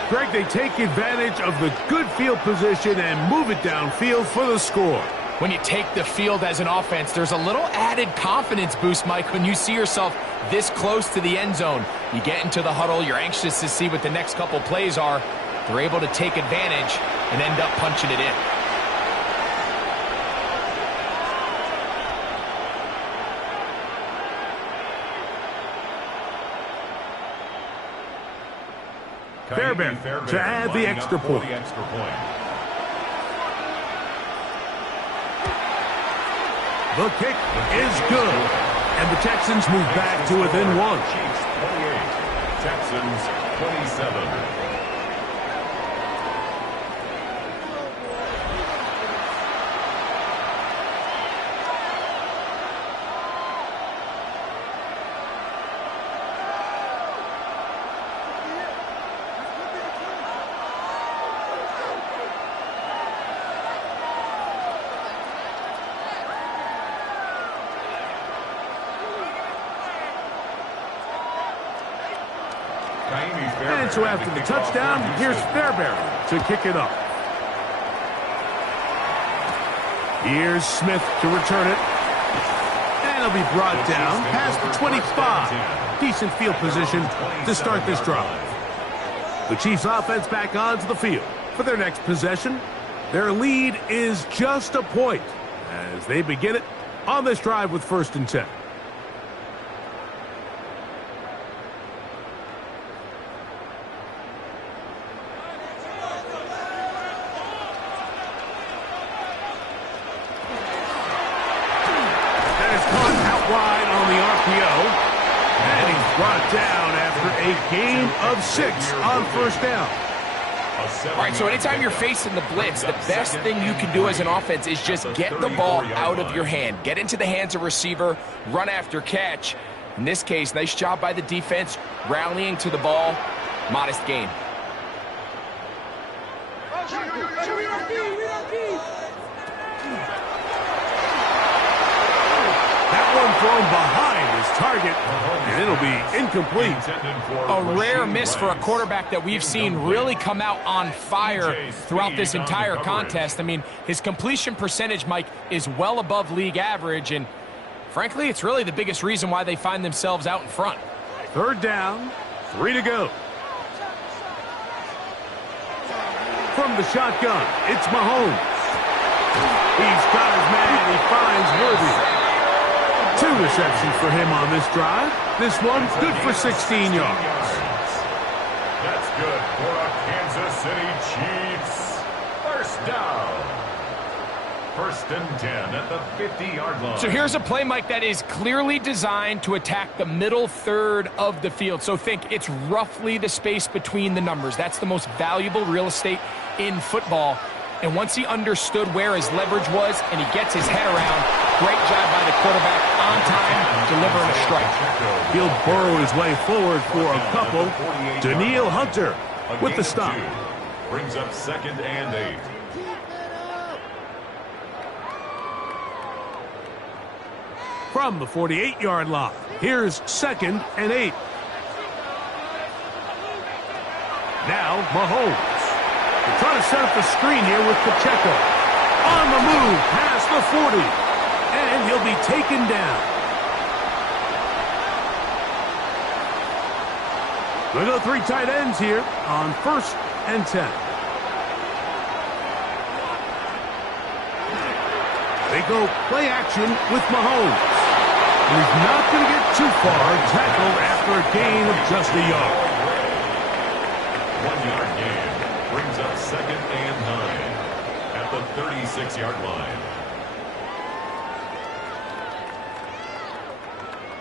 Greg, they take advantage of the good field position and move it downfield for the score. When you take the field as an offense, there's a little added confidence boost, Mike, when you see yourself this close to the end zone. You get into the huddle, you're anxious to see what the next couple plays are. They're able to take advantage and end up punching it in. Fairbairn to add the extra point. The kick is good, and the Texans move back to within 1. Chiefs 28, Texans 27. And so after the touchdown, here's Fairbairn to kick it up. Here's Smith to return it. And it'll be brought down past the 25. Decent field position to start this drive. The Chiefs offense back onto the field for their next possession. Their lead is just a point as they begin it on this drive with 1st and 10. Brought down after a gain of 6 on 1st down. All right, so anytime you're facing the blitz, the best thing you can do as an offense is just get the ball out of your hand. Get into the hands of receiver, run after catch. In this case, nice job by the defense, rallying to the ball. Modest gain. That one thrown behind his target, and it'll be incomplete. A rare miss for a quarterback that we've seen really come out on fire throughout this entire contest. I mean, his completion percentage, Mike, is well above league average, and frankly, it's really the biggest reason why they find themselves out in front. 3rd down, 3 to go. From the shotgun, it's Mahomes. He's got his man, he finds Worthy. 2 receptions for him on this drive. This one's good for 16 yards. That's good for a Kansas City Chiefs. 1st down. 1st and 10 at the 50-yard line. So here's a play, Mike, that is clearly designed to attack the middle third of the field. So think it's roughly the space between the numbers. That's the most valuable real estate in football. And once he understood where his leverage was and he gets his head around, great job by the quarterback on time, delivering a strike. He'll burrow his way forward for a couple. Daniil Hunter with the stop. Brings up 2nd and 8. From the 48-yard line, here's 2nd and 8. Now Mahomes. They're trying to set up the screen here with Pacheco. On the move, past the 40. And he'll be taken down. They go 3 tight ends here on 1st and 10. They go play action with Mahomes. He's not going to get too far, tackled after a gain of just a yard. 1 yard gain brings up 2nd and 9 at the 36-yard line.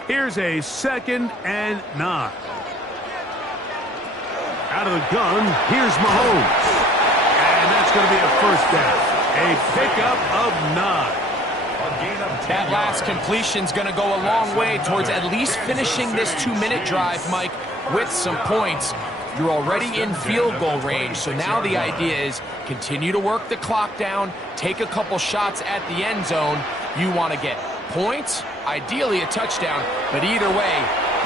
Here's a 2nd and 9. Out of the gun, here's Mahomes. And that's going to be a first down. A pickup of 9. That last completion's going to go a long way towards at least finishing this 2-minute drive, Mike, with some points. You're already in field goal range, so now the idea is continue to work the clock down, take a couple shots at the end zone. You want to get points, ideally a touchdown, but either way,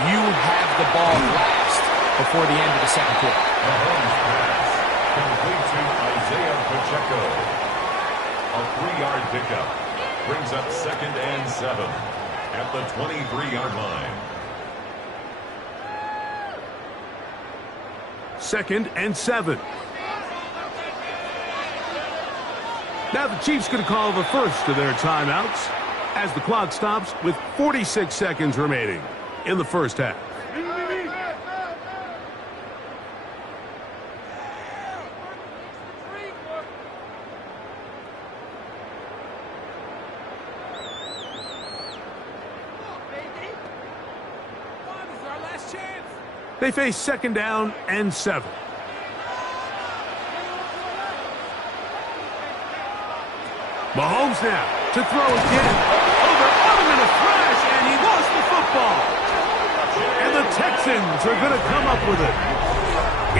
you have the ball last before the end of the second quarter. Mahomes pass complete to Isaiah Pacheco. A 3-yard pickup brings up 2nd and 7 at the 23-yard line. 2nd and 7. Now the Chiefs going to call the first of their timeouts as the clock stops with 46 seconds remaining in the first half. They face 2nd down and 7. Mahomes now to throw again. Over in a flash, and he lost the football. And the Texans are going to come up with it.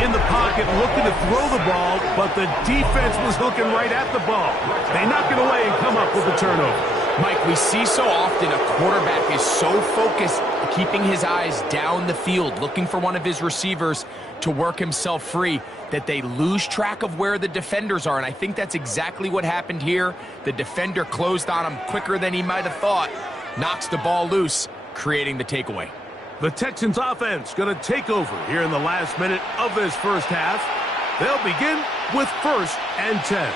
In the pocket, looking to throw the ball, but the defense was looking right at the ball. They knock it away and come up with the turnover. Mike, we see so often a quarterback is so focused, keeping his eyes down the field, looking for one of his receivers to work himself free, that they lose track of where the defenders are. And I think that's exactly what happened here. The defender closed on him quicker than he might have thought, knocks the ball loose, creating the takeaway. The Texans offense going to take over here in the last minute of this first half. They'll begin with 1st and 10.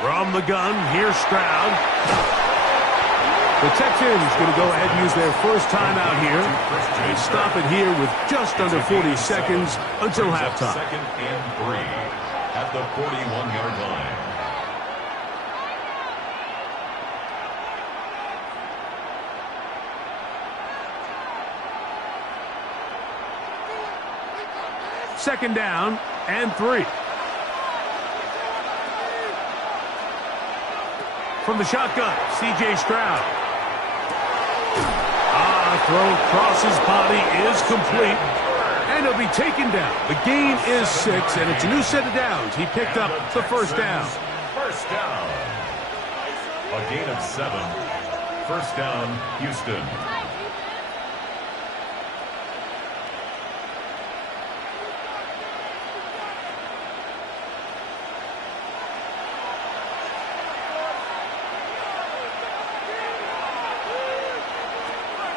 From the gun, here's Stroud. The Texans going to go ahead and use their first timeout here. They stop it here with just under 40 seconds until halftime. 2nd and 3 at the 41-yard line. Second down and 3. From the shotgun, C.J. Stroud. Throw across his body is complete. And he'll be taken down. The gain is 6, and it's a new set of downs. He picked up the first down. First down. A gain of 7. First down, Houston.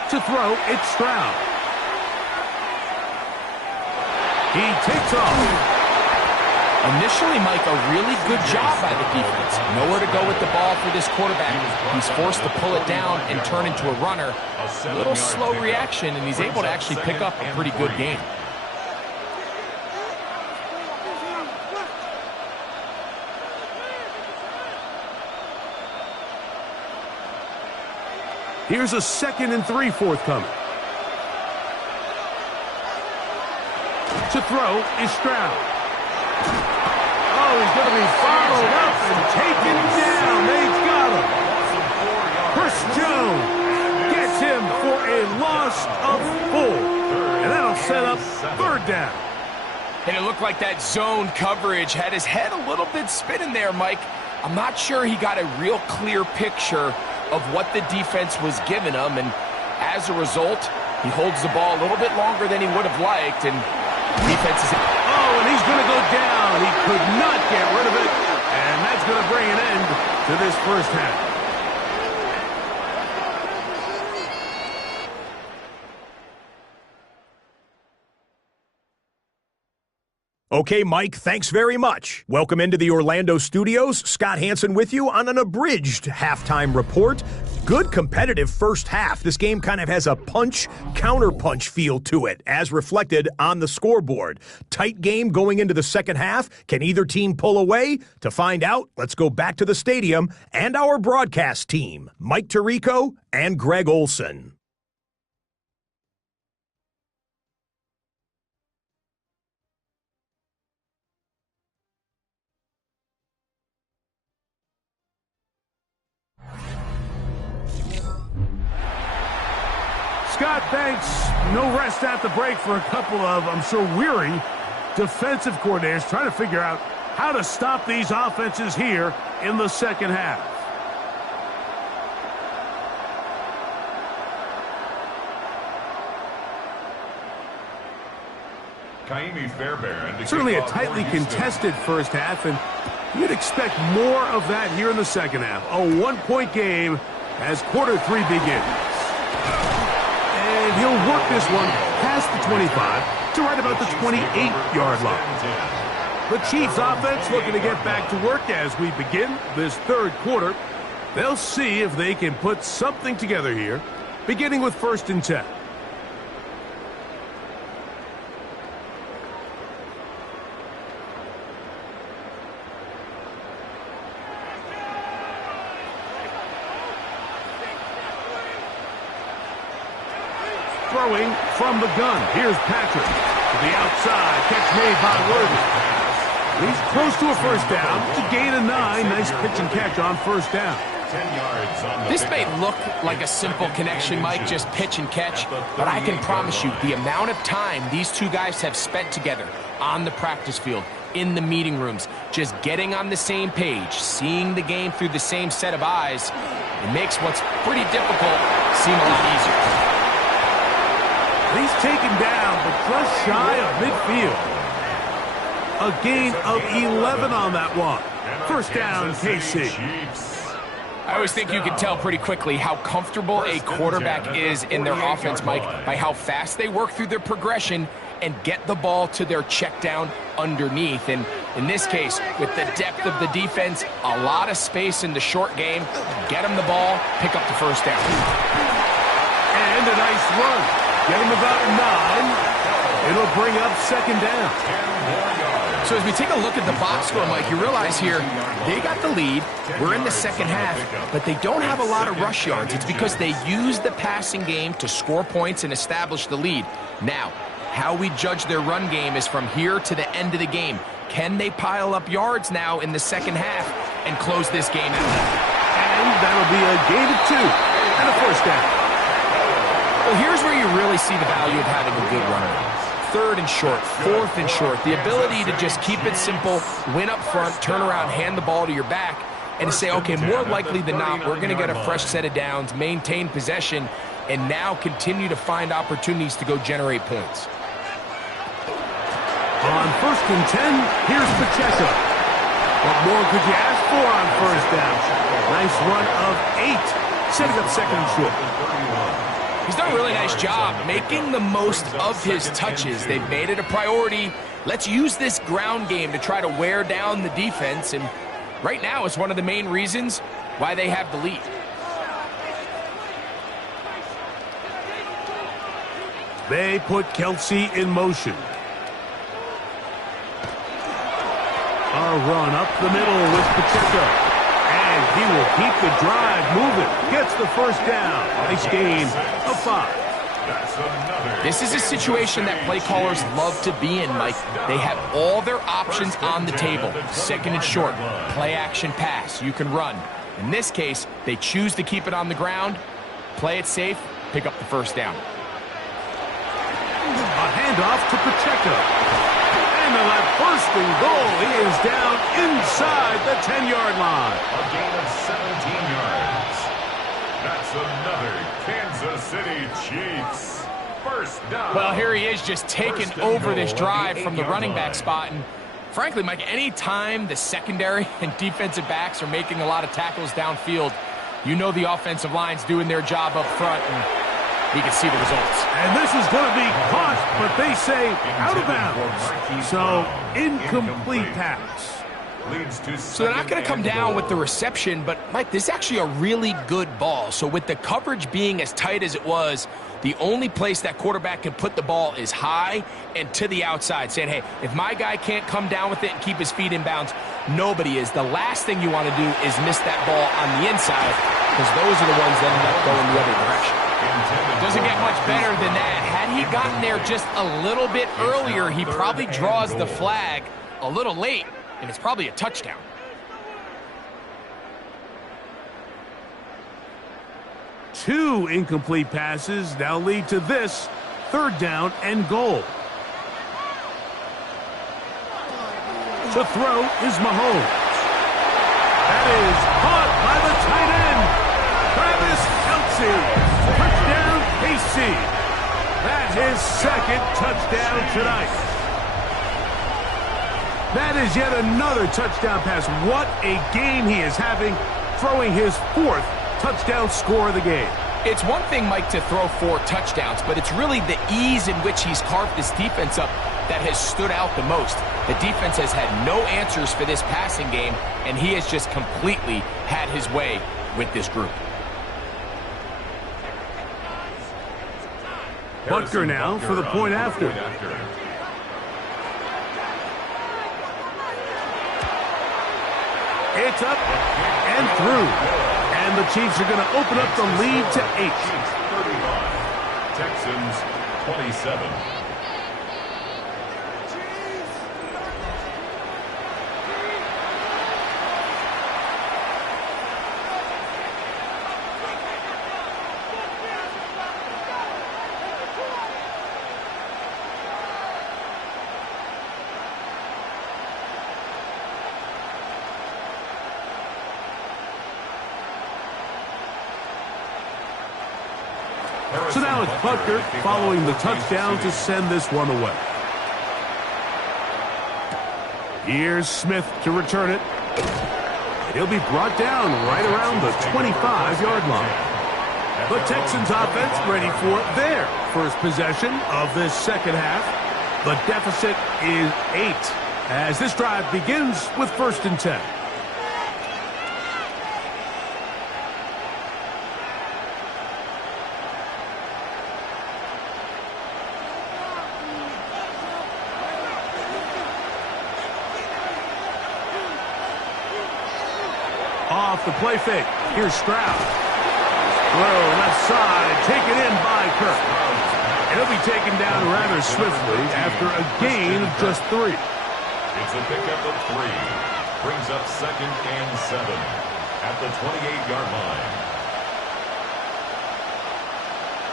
To throw, it's Stroud. He takes off. Initially, Mike, a really good job by the defense. Nowhere to go with the ball for this quarterback. He's forced to pull it down and turn into a runner. A little slow reaction, and he's able to actually pick up a pretty good game. Here's a 2nd and 3 forthcoming. To throw is Stroud. Oh, he's going to be followed up and taken down. They've got him. Chris Jones gets him for a loss of 4. And that'll set up 3rd down. And it looked like that zone coverage had his head a little bit spinning there, Mike. I'm not sure he got a real clear picture of what the defense was giving him, and as a result, he holds the ball a little bit longer than he would have liked, and defense is... Oh, and he's going to go down. He could not get rid of it. And that's going to bring an end to this first half. Okay, Mike, thanks very much. Welcome into the Orlando studios. Scott Hansen with you on an abridged halftime report. Good competitive first half. This game kind of has a punch-counterpunch feel to it, as reflected on the scoreboard. Tight game going into the second half. Can either team pull away? To find out, let's go back to the stadium and our broadcast team, Mike Tirico and Greg Olson. Scott, thanks. No rest at the break for a couple of, I'm sure, weary defensive coordinators trying to figure out how to stop these offenses here in the second half. Certainly a tightly contested first half, and you'd expect more of that here in the second half. A one-point game as quarter three begins. And he'll work this one past the 25 to right about the 28-yard line. The Chiefs offense looking to get back to work as we begin this third quarter. They'll see if they can put something together here, beginning with 1st and 10. Throwing from the gun. Here's Patrick to the outside. Catch made by Worthy. He's close to a first down to gain a 9. Nice pitch and catch on first down. 10 yards on the This may look like a simple connection, Mike, just pitch and catch, but I can promise you the amount of time these two guys have spent together on the practice field, in the meeting rooms, just getting on the same page, seeing the game through the same set of eyes, it makes what's pretty difficult seem a lot easier. He's taken down, but just shy of midfield. A gain of 11 on that one. First down, KC. I always think you can tell pretty quickly how comfortable a quarterback is in their offense, Mike, by how fast they work through their progression and get the ball to their check down underneath. And in this case, with the depth of the defense, a lot of space in the short game, get them the ball, pick up the first down. And a nice run. Get him about 9. It'll bring up 2nd down. So as we take a look at the box score, Mike, you realize here they got the lead. We're in the second half, but they don't have a lot of rush yards. It's because they use the passing game to score points and establish the lead. Now, how we judge their run game is from here to the end of the game. Can they pile up yards now in the second half and close this game out? And that'll be a gain of 2 and a first down. Well, here's where you really see the value of having a good runner. 3rd and short, 4th and short, the ability to just keep it simple, win up front, turn around, hand the ball to your back, and to say, okay, more likely than not, we're going to get a fresh set of downs, maintain possession, and now continue to find opportunities to go generate points. On 1st and 10, here's Pacheco. What more could you ask for on first down? Nice run of 8, setting up 2nd and short. He's done a really nice job making the most of his touches. They've made it a priority. Let's use this ground game to try to wear down the defense, and right now it's one of the main reasons why they have the lead. They put Kelsey in motion. A run up the middle with Pacheco. And he will keep the drive moving. Gets the first down. Nice gain of 5. This is a situation that play callers love to be in, Mike. They have all their options on the table. 2nd and short, play action pass. You can run. In this case, they choose to keep it on the ground, play it safe, pick up the first down. A handoff to Pacheco. And on that 1st and goal, he is down inside the 10-yard line. A gain of 17 yards. That's another Kansas City Chiefs. first down. Well, here he is just taking over this drive from the running back line. spot. And frankly, Mike, any time the secondary and defensive backs are making a lot of tackles downfield, you know the offensive line's doing their job up front, and you can see the results. And this is going to be caught, but they say out of bounds. So, incomplete pass. So they're not going to come down with the reception, but, Mike, this is actually a really good ball. So with the coverage being as tight as it was, the only place that quarterback can put the ball is high and to the outside, saying, hey, if my guy can't come down with it and keep his feet in bounds, nobody is. The last thing you want to do is miss that ball on the inside, because those are the ones that end up going the other direction. Doesn't get much better than that. Had he gotten there just a little bit earlier, he probably draws the flag a little late, and it's probably a touchdown. Two incomplete passes now lead to this third down and goal. To throw is Mahomes. That is caught by the tight end, Travis Kelce. Touchdown, KC. That's his second touchdown tonight. That is yet another touchdown pass. What a game he is having, throwing his fourth touchdown score of the game. It's one thing, Mike, to throw 4 touchdowns, but it's really the ease in which he's carved this defense up that has stood out the most. The defense has had no answers for this passing game, and he has just completely had his way with this group. Butker now for the point after. It's up and through. And the Chiefs are going to open up the lead to 8. 35. Texans 27. So now it's Butker following the touchdown to send this one away. Here's Smith to return it. He'll be brought down right around the 25-yard line. The Texans offense ready for their first possession of this second half. The deficit is 8 as this drive begins with 1st and 10. Off the play fake. Here's Stroud. Throw left side, taken in by Kirk. And he'll be taken down rather swiftly after a gain of just 3. It's a pickup of 3. Brings up 2nd and 7 at the 28-yard line.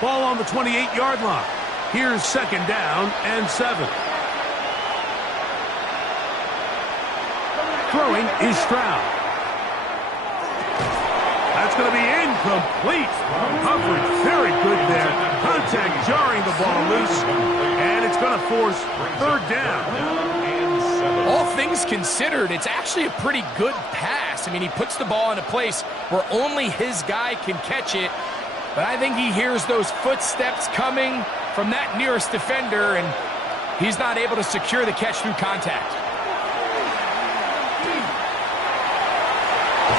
Ball on the 28-yard line. Here's 2nd down and 7. Throwing is Stroud. That's going to be incomplete. Coverage very good there. Contact jarring the ball loose. And it's going to force 3rd down. All things considered, it's actually a pretty good pass. I mean, he puts the ball in a place where only his guy can catch it. But I think he hears those footsteps coming from that nearest defender, and he's not able to secure the catch through contact.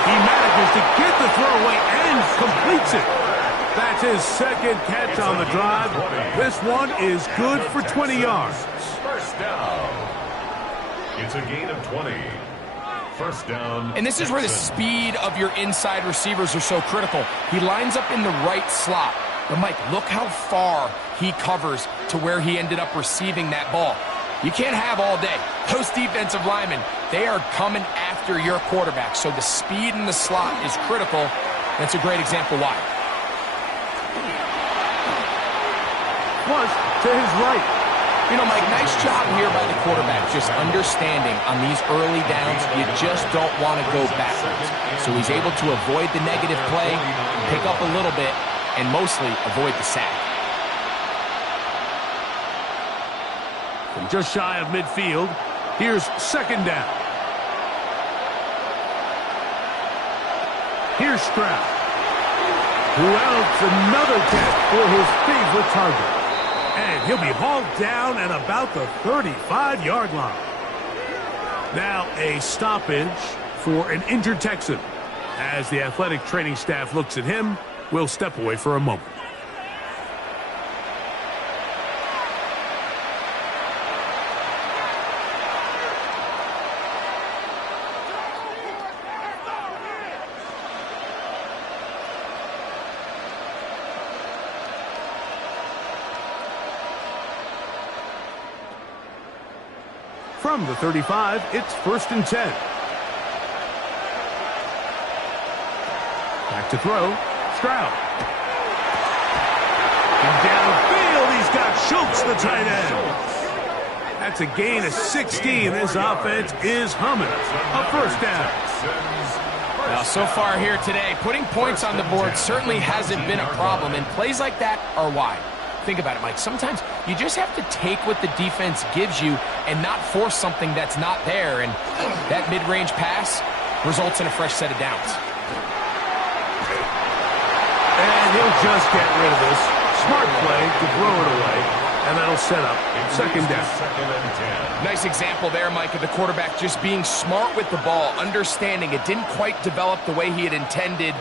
He manages to get the throw away and completes it. That's his 2nd catch on the drive. This one is good for 20 yards. First down. It's a gain of 20. First down. And this is where the speed of your inside receivers are so critical. He lines up in the right slot. But, Mike, look how far he covers to where he ended up receiving that ball. You can't have all day. Those defensive linemen, they are coming after your quarterback. So the speed in the slot is critical. That's a great example why. Plus, to his right. You know, Mike, nice job here by the quarterback, just understanding on these early downs, you just don't want to go backwards. So he's able to avoid the negative play, pick up a little bit, and mostly avoid the sack. From just shy of midfield, here's second down. Here's Stroud. Who else? Another catch for his favorite target. And he'll be hauled down at about the 35-yard line. Now a stoppage for an injured Texan. As the athletic training staff looks at him, we'll step away for a moment. From the 35, it's 1st and 10. Back to throw. Stroud. And downfield, he's got Schultz, the tight end. That's a gain of 16. This offense is humming. A first down. Now, so far here today, putting points on the board certainly hasn't been a problem, and plays like that are why. Think about it, Mike. Sometimes you just have to take what the defense gives you and not force something that's not there, and that mid-range pass results in a fresh set of downs. And he'll just get rid of this. Smart play to throw it away, and that'll set up second down. Nice example there, Mike, of the quarterback just being smart with the ball, understanding it didn't quite develop the way he had intended.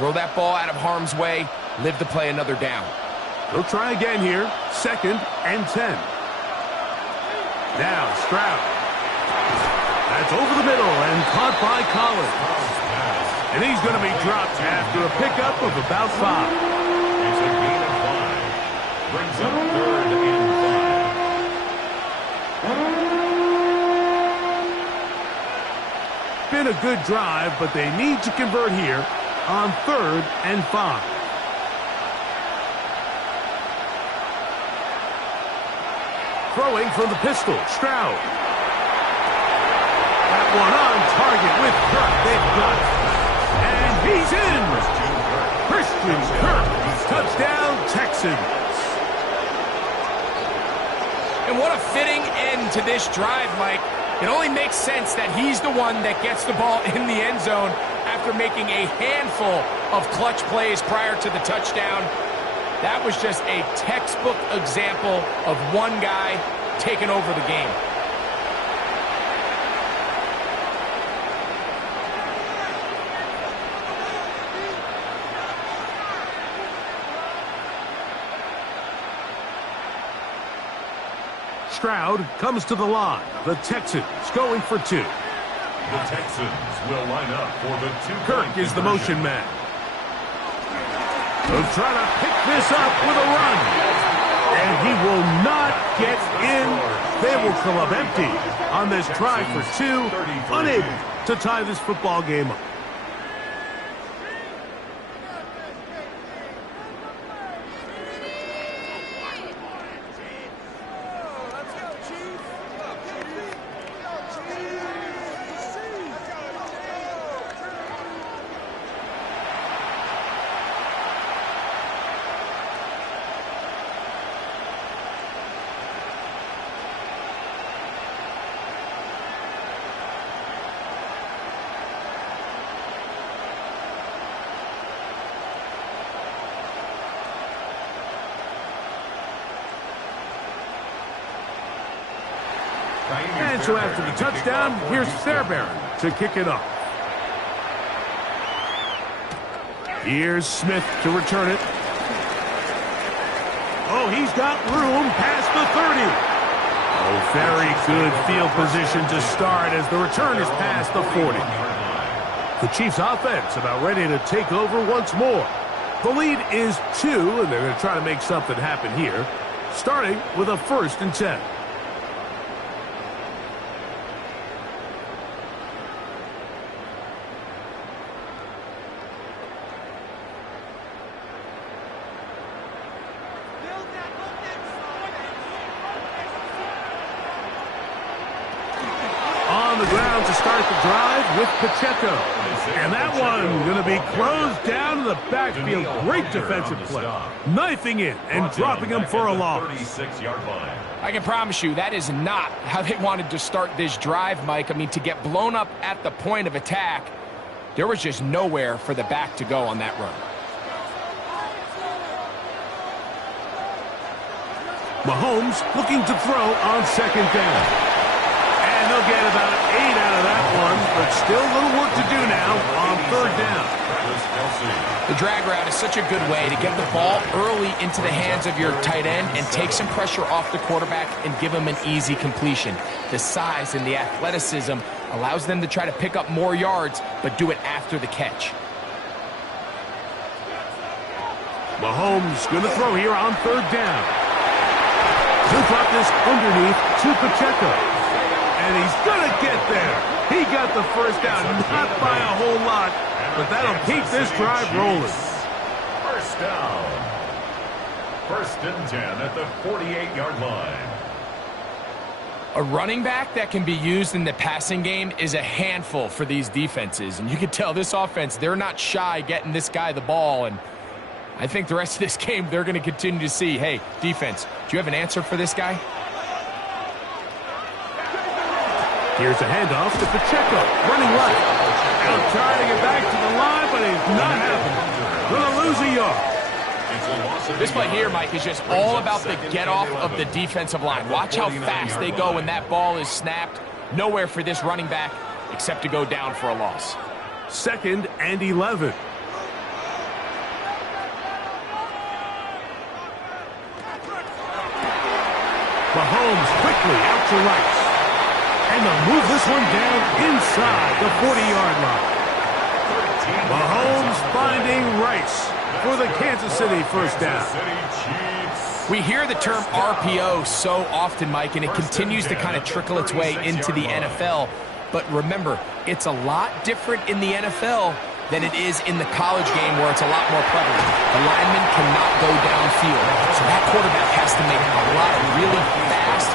Throw that ball out of harm's way, live to play another down. They'll try again here. 2nd and 10. Now Stroud. That's over the middle and caught by Collins. And he's going to be dropped after a pickup of about 5. It's a gain of 5. Brings up 3rd and 5. Been a good drive, but they need to convert here on 3rd and 5. Throwing from the pistol, Stroud. That one on target with Kirk. They've got it. And he's in. Christian Kirk. Touchdown, Texans. And what a fitting end to this drive, Mike. It only makes sense that he's the one that gets the ball in the end zone after making a handful of clutch plays prior to the touchdown. That was just a textbook example of one guy taking over the game. Stroud comes to the line. The Texans going for 2. The Texans will line up for the 2-point Kirk is the conversion. motion man. They'll try to pick this up with a run. And he will not get in. They will come up empty on this try for 2. Unable to tie this football game up. And so after the touchdown, here's Fairbairn to kick it off. Here's Smith to return it. Oh, he's got room past the 30. Oh, very good field position to start as the return is past the 40. The Chiefs offense about ready to take over once more. The lead is 2, and they're going to try to make something happen here, starting with a 1st and 10. on the ground to start the drive with Pacheco. And that one going to be closed down to the backfield. Great defensive play. Knifing in and dropping him for a loss. I can promise you that is not how they wanted to start this drive, Mike. I mean, to get blown up at the point of attack, there was just nowhere for the back to go on that run. Mahomes looking to throw on second down. And they'll get about 8 out of that one, but still a little work to do now on third down. The drag route is such a good way to get the ball early into the hands of your tight end and take some pressure off the quarterback and give him an easy completion. The size and the athleticism allows them to try to pick up more yards, but do it after the catch. Mahomes going to throw here on third down. He'll drop this underneath to Pacheco. And he's going to get there. He got the first down, not by a whole lot, but that'll keep this drive rolling. First down. 1st and 10 at the 48-yard line. A running back that can be used in the passing game is a handful for these defenses. And you can tell this offense, they're not shy getting this guy the ball. And I think the rest of this game, they're going to continue to see, hey, defense, do you have an answer for this guy? Here's a handoff to Pacheco, running right. Now trying to get back to the line, but it's not happening. Going to lose a yard. This play here, Mike, is just all about the get-off of the defensive line. Watch how fast they go when that ball is snapped. Nowhere for this running back except to go down for a loss. 2nd and 11. Mahomes quickly out to right. And they'll move this one down inside the 40-yard line. Mahomes finding Rice for the Kansas City first down. We hear the term RPO so often, Mike, and it continues to kind of trickle its way into the NFL. But remember, it's a lot different in the NFL than it is in the college game where it's a lot more prevalent. The lineman cannot go downfield. So that quarterback has to make a lot of really fast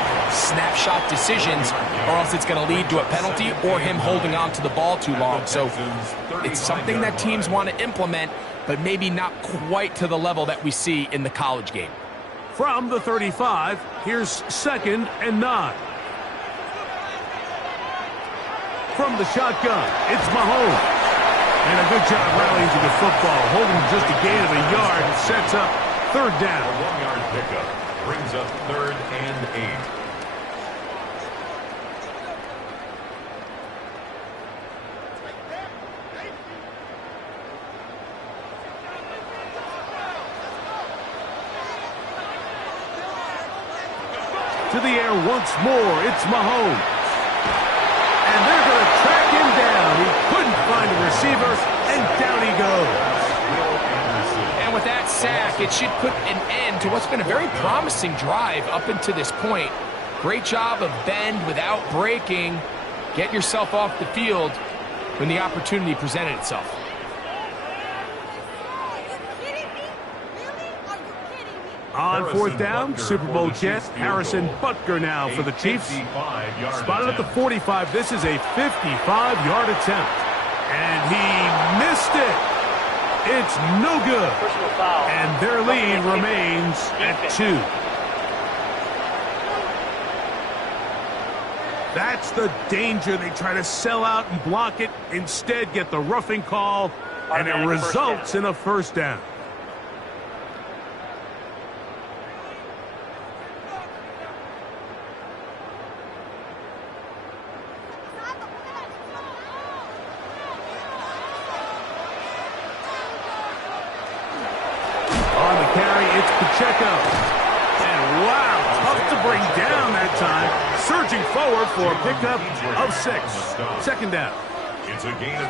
snapshot decisions or else it's going to lead to a penalty or him holding on to the ball too long. So it's something that teams want to implement, but maybe not quite to the level that we see in the college game. From the 35, here's 2nd and 9. From the shotgun, it's Mahomes. And a good job rallying to the football, holding just a gain of a yard and sets up third down. A 1-yard pickup brings up 3rd and 8. To the air once more, it's Mahomes. And they're going to track him down. He couldn't find a receiver, and down he goes. And with that sack, it should put an end to what's been a very promising drive up until this point. Great job of bend without breaking. Get yourself off the field when the opportunity presented itself. On 4th down, Super Bowl champ Harrison Butker now for the Chiefs. Spotted at the 45. This is a 55-yard attempt. And he missed it. It's no good. And their lead remains at 2. That's the danger. They try to sell out and block it. Instead, get the roughing call. And it results in a first down. Pacheco. And wow, tough to bring down that time. Surging forward for a pickup of 6. 2nd down.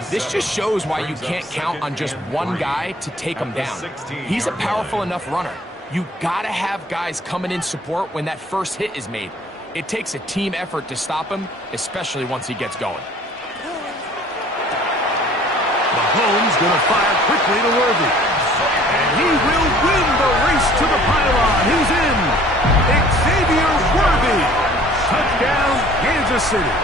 This just shows why you can't count on just one guy to take him down. He's a powerful enough runner. You gotta have guys coming in support when that first hit is made. It takes a team effort to stop him, especially once he gets going. Mahomes gonna fire quickly to Worthy. And he will win the race to the pylon. He's in. Xavier Worthy. Touchdown, Kansas City.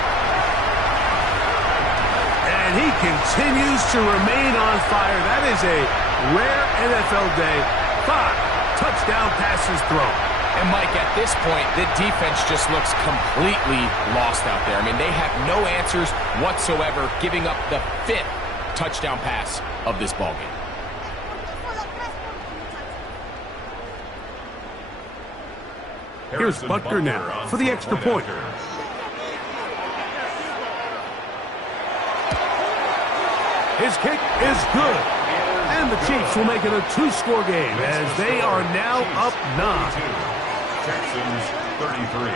And he continues to remain on fire. That is a rare NFL day. 5 touchdown passes thrown. And, Mike, at this point, the defense just looks completely lost out there. I mean, they have no answers whatsoever, giving up the 5th touchdown pass of this ballgame. Here's Butker now for the extra point. His kick is good. And the Chiefs will make it a 2-score game as they are now up 9. Texans 33.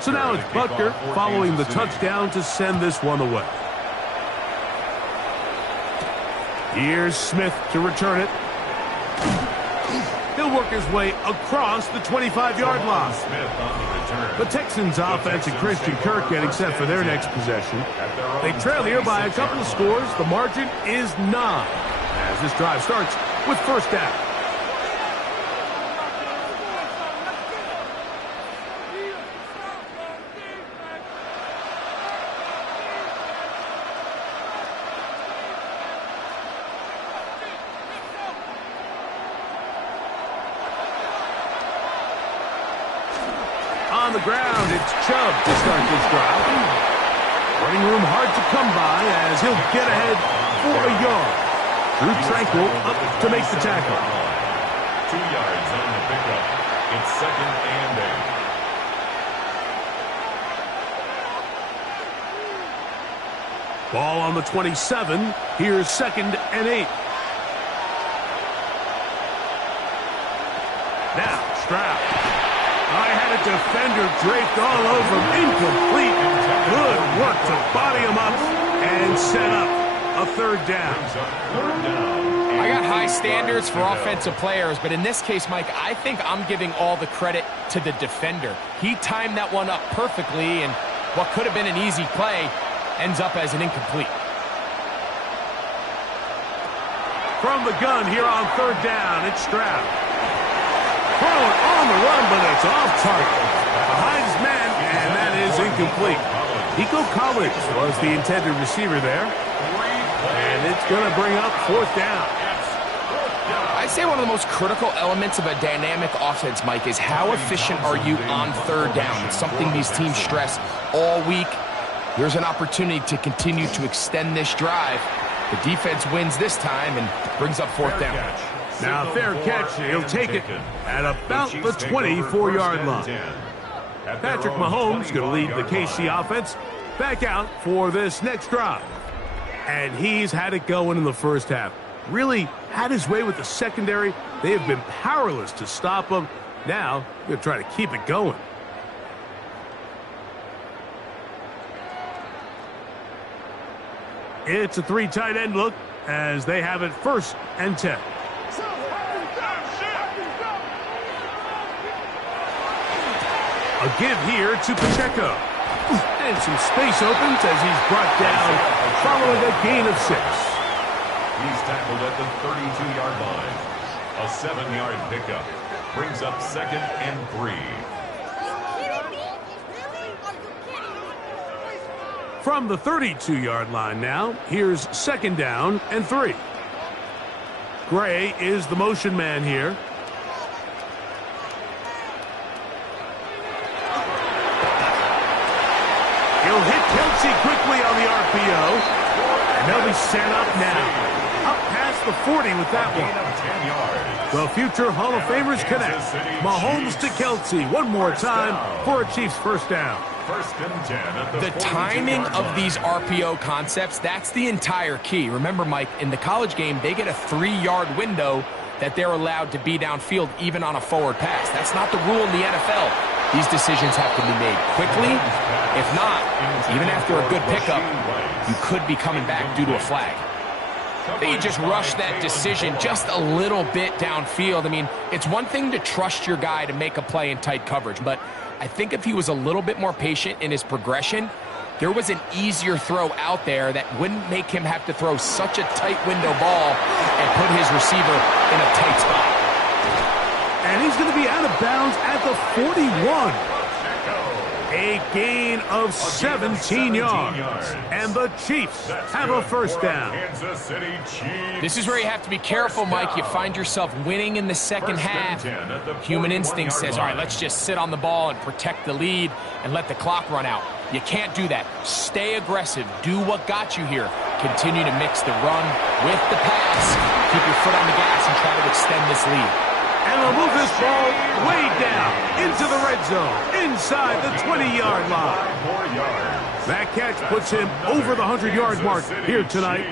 So now it's Butker following the touchdown to send this one away. Here's Smith to return it. He'll work his way across the 25-yard line. The Texans offense and Christian Kirk getting set for their next possession. They trail here by a couple of scores. The margin is 9 as this drive starts with first down. On the ground, it's Chubb to start this drive. Running room hard to come by as he'll get ahead for a yard. Drew Tranquil up to make the tackle. 2 yards on the pickup. It's 2nd and 8. Ball on the 27. Here's 2nd and 8. Now, Stroud. I had a defender draped all over him. Incomplete. Good work to body him up and set up a 3rd down. I got high standards for offensive players, but in this case, Mike, I think I'm giving all the credit to the defender. He timed that one up perfectly, and what could have been an easy play ends up as an incomplete. From the gun here on 3rd down, it's Stroud. Throwing on the run, but it's off target. Behind his man, and that is incomplete. Nico Collins was the intended receiver there. And it's going to bring up 4th down. I'd say one of the most critical elements of a dynamic offense, Mike, is how efficient are you on 3rd down. It's something these teams stress all week. Here's an opportunity to continue to extend this drive. The defense wins this time and brings up 4th down. Now, fair catch. He'll take it at about the 24-yard line. Patrick Mahomes going to lead the KC offense back out for this next drive. And he's had it going in the first half. Really had his way with the secondary. They have been powerless to stop him. Now, going to try to keep it going. It's a 3 tight end look as they have it 1st and 10. A give here to Pacheco. And some space opens as he's brought down following a gain of 6. He's tackled at the 32-yard line. A 7-yard pickup. Brings up 2nd and 3. From the 32-yard line now, here's 2nd down and 3. Gray is the motion man here. He'll hit Kelsey quickly on the RPO. And they'll be set up now. Up past the 40 with that one. The future Hall of Famers connect. Mahomes to Kelsey one more time for a Chiefs 1st down. 1st and 10 at the timing of these RPO concepts, that's the entire key. Remember, Mike, in the college game, they get a 3-yard window that they're allowed to be downfield even on a forward pass. That's not the rule in the NFL. These decisions have to be made quickly. If not, even after a good pickup, you could be coming back due to a flag. I think he just rushed that decision just a little bit downfield. I mean, it's one thing to trust your guy to make a play in tight coverage, but I think if he was a little bit more patient in his progression, there was an easier throw out there that wouldn't make him have to throw such a tight window ball and put his receiver in a tight spot. And he's going to be out of bounds at the 41. A gain of 17 yards. And the Chiefs have a first down. This is where you have to be careful, Mike. You find yourself winning in the second half. Human instinct says, all right, let's just sit on the ball and protect the lead and let the clock run out. You can't do that. Stay aggressive. Do what got you here. Continue to mix the run with the pass. Keep your foot on the gas and try to extend this lead. And they'll move this ball way down into the red zone, inside the 20-yard line. That catch puts him over the 100-yard mark here tonight,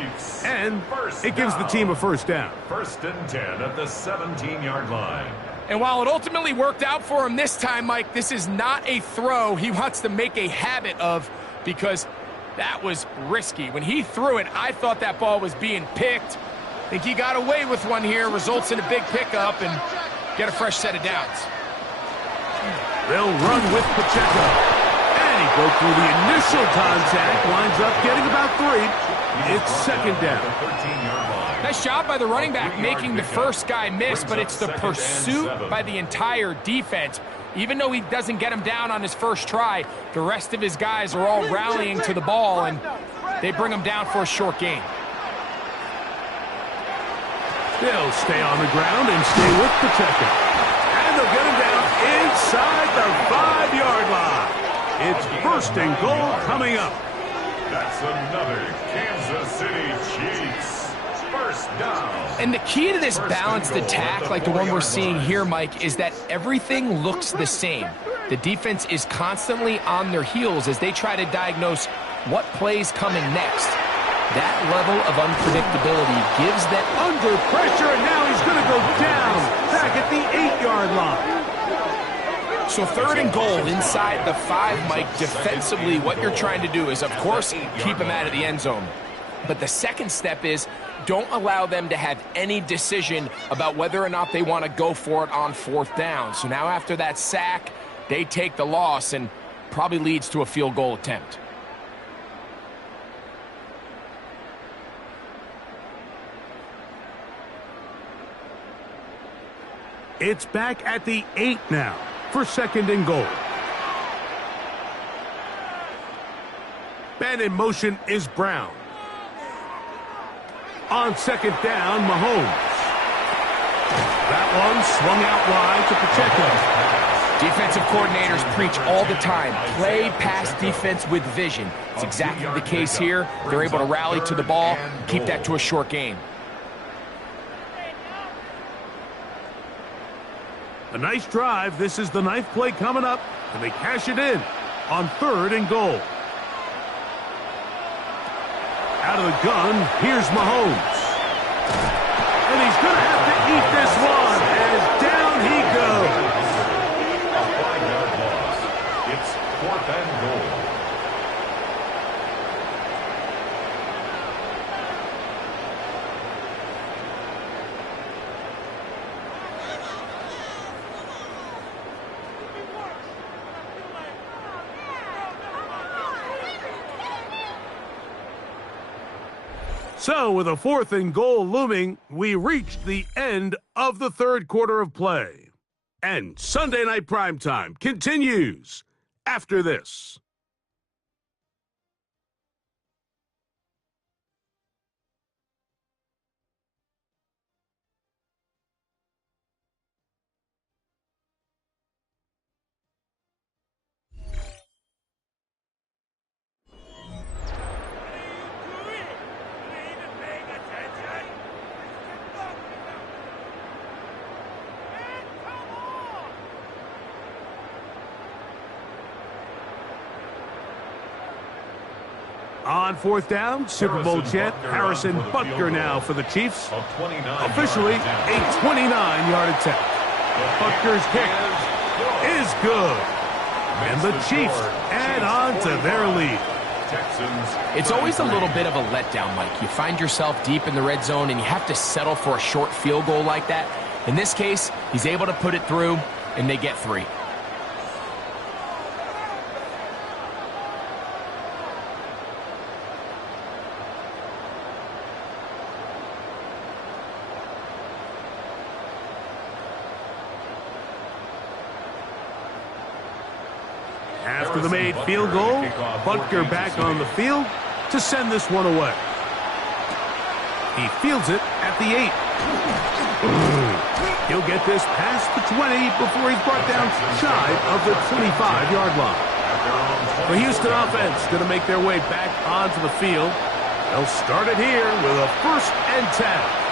and it gives the team a first down. First and 10 at the 17-yard line. And while it ultimately worked out for him this time, Mike, this is not a throw he wants to make a habit of, because that was risky. When he threw it, I thought that ball was being picked. I think he got away with one here, results in a big pickup, and get a fresh set of downs. They'll run with Pacheco. And he broke through the initial contact, winds up getting about 3. It's second down. Nice job by the running back making the first guy miss, but it's the pursuit by the entire defense. Even though he doesn't get him down on his first try, the rest of his guys are all rallying to the ball, and they bring him down for a short gain. They'll stay on the ground and stay with Pacheco. And they'll get him down inside the 5-yard line. It's first and goal coming up. That's another Kansas City Chiefs first down. And the key to this balanced attack, like the one we're seeing here, Mike, is that everything looks the same. The defense is constantly on their heels as they try to diagnose what play's coming next. That level of unpredictability gives them under pressure, and now he's going to go down back at the 8-yard line. So third and goal inside the 5, Mike. Defensively, what you're trying to do is, of course, keep him out of the end zone. But the second step is don't allow them to have any decision about whether or not they want to go for it on fourth down. So now after that sack, they take the loss and probably leads to a field goal attempt. It's back at the 8 now for second and goal. Man in motion is Brown. On second down, Mahomes. That one swung out wide to Pacheco. Defensive coordinators preach all the time, play pass defense with vision. It's exactly the case here. They're able to rally to the ball, keep that to a short gain. A nice drive. This is the 9th play coming up, and they cash it in on third and goal. Out of the gun, here's Mahomes. And he's going to have to eat this one as down he goes. A 5-yard loss. It's fourth and goal. So, with a fourth and goal looming, we reached the end of the third quarter of play. And Sunday Night Primetime continues after this. On fourth down, Super Bowl champ Harrison Butker now for the Chiefs. Officially a 29-yard attempt. Butker's kick is good. And the Chiefs add on to their lead. Texans. It's always a little bit of a letdown, Mike. You find yourself deep in the red zone, and you have to settle for a short field goal like that. In this case, he's able to put it through, and they get 3. After the made field goal, Butker back on the field to send this one away. He fields it at the 8. He'll get this past the 20 before he's brought down shy of the 25-yard line. The Houston offense going to make their way back onto the field. They'll start it here with a 1st and 10.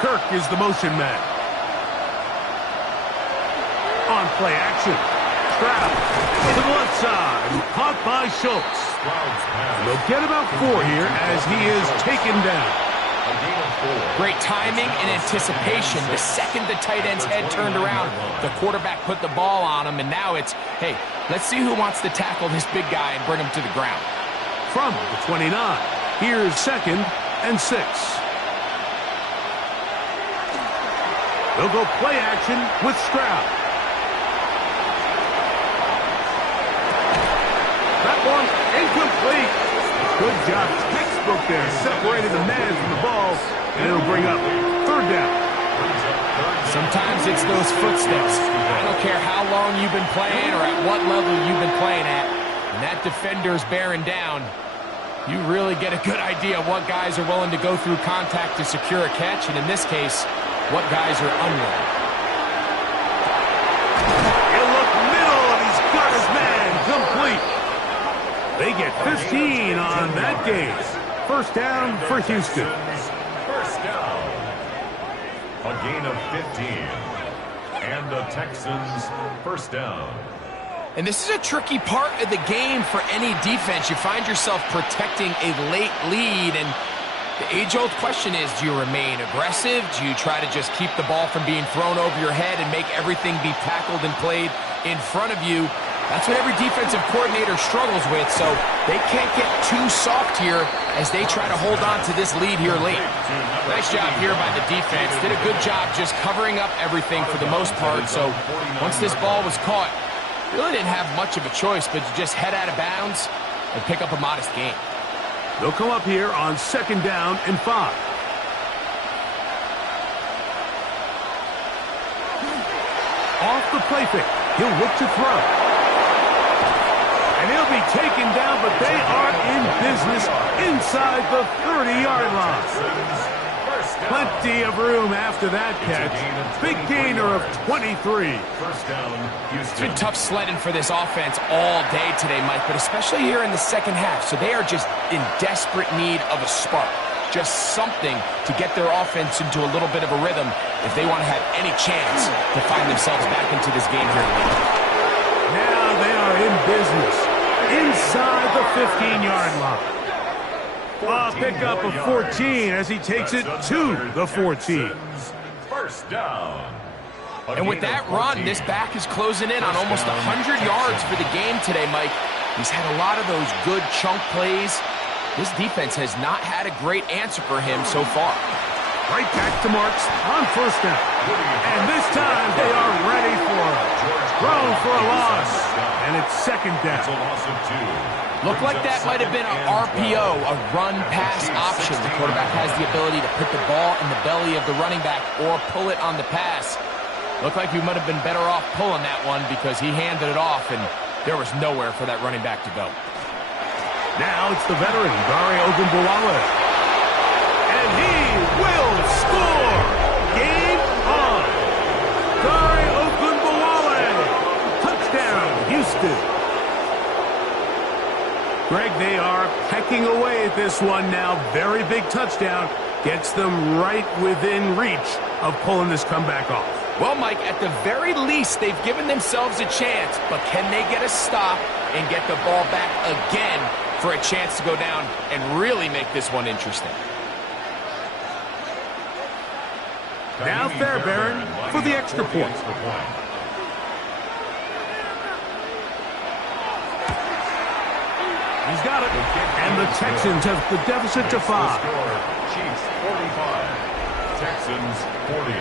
Kirk is the motion man. On play action. Stroud to the left side. Caught by Schultz. They'll get about 4 here as he is taken down. Great timing and anticipation. The second the tight end's head turned around, the quarterback put the ball on him, and now it's, hey, let's see who wants to tackle this big guy and bring him to the ground. From the 29, here's 2nd and 6. They'll go play action with Stroud. That one incomplete. Good job. Textbook there. Separated the man from the ball, and it'll bring up 3rd down. Sometimes it's those footsteps. I don't care how long you've been playing or at what level you've been playing at. When that defender's bearing down, you really get a good idea of what guys are willing to go through contact to secure a catch, and in this case, what guys are unwilling. He'll look middle, and he's got his man complete. They get 15 on that game. 1st down for Houston. 1st down. A gain of 15. And the Texans 1st down. And this is a tricky part of the game for any defense. You find yourself protecting a late lead, and the age-old question is, do you remain aggressive? Do you try to just keep the ball from being thrown over your head and make everything be tackled and played in front of you? That's what every defensive coordinator struggles with, so they can't get too soft here as they try to hold on to this lead here late. Nice job here by the defense. Did a good job just covering up everything for the most part, so once this ball was caught, really didn't have much of a choice but to just head out of bounds and pick up a modest gain. They'll come up here on 2nd down and 5. Off the play fake. He'll look to throw. And he'll be taken down, but they are in business inside the 30-yard line. Plenty of room after that catch. Big gainer of 23. 1st down, Houston. It's been tough sledding for this offense all day today, Mike, but especially here in the 2nd half. So they are just in desperate need of a spark. Just something to get their offense into a little bit of a rhythm if they want to have any chance to find themselves back into this game here late. Now they are in business inside the 15-yard line. A pickup of 14 as he takes it to the 14. 1st down. And with that run, this back is closing in on almost 100 yards for the game today, Mike. He's had a lot of those good chunk plays. This defense has not had a great answer for him so far. Right back to Marks on 1st down. And this time they are ready for it. Thrown for a loss. And it's 2nd down. It's a loss of 2. Looked like that might have been an RPO, a run-pass option. The quarterback has the ability to put the ball in the belly of the running back or pull it on the pass. Looked like he might have been better off pulling that one because he handed it off, and there was nowhere for that running back to go. Now it's the veteran, Dare Ogunbowale. And he will score! Game on! Dare Ogunbowale! Touchdown, Houston! Greg, they are pecking away at this one now. Very big touchdown. Gets them right within reach of pulling this comeback off. Well, Mike, at the very least, they've given themselves a chance, but can they get a stop and get the ball back again for a chance to go down and really make this one interesting? Now Fairbairn for the extra point. He's got it. And the Texans have the deficit to 5. Chiefs 45, Texans 40.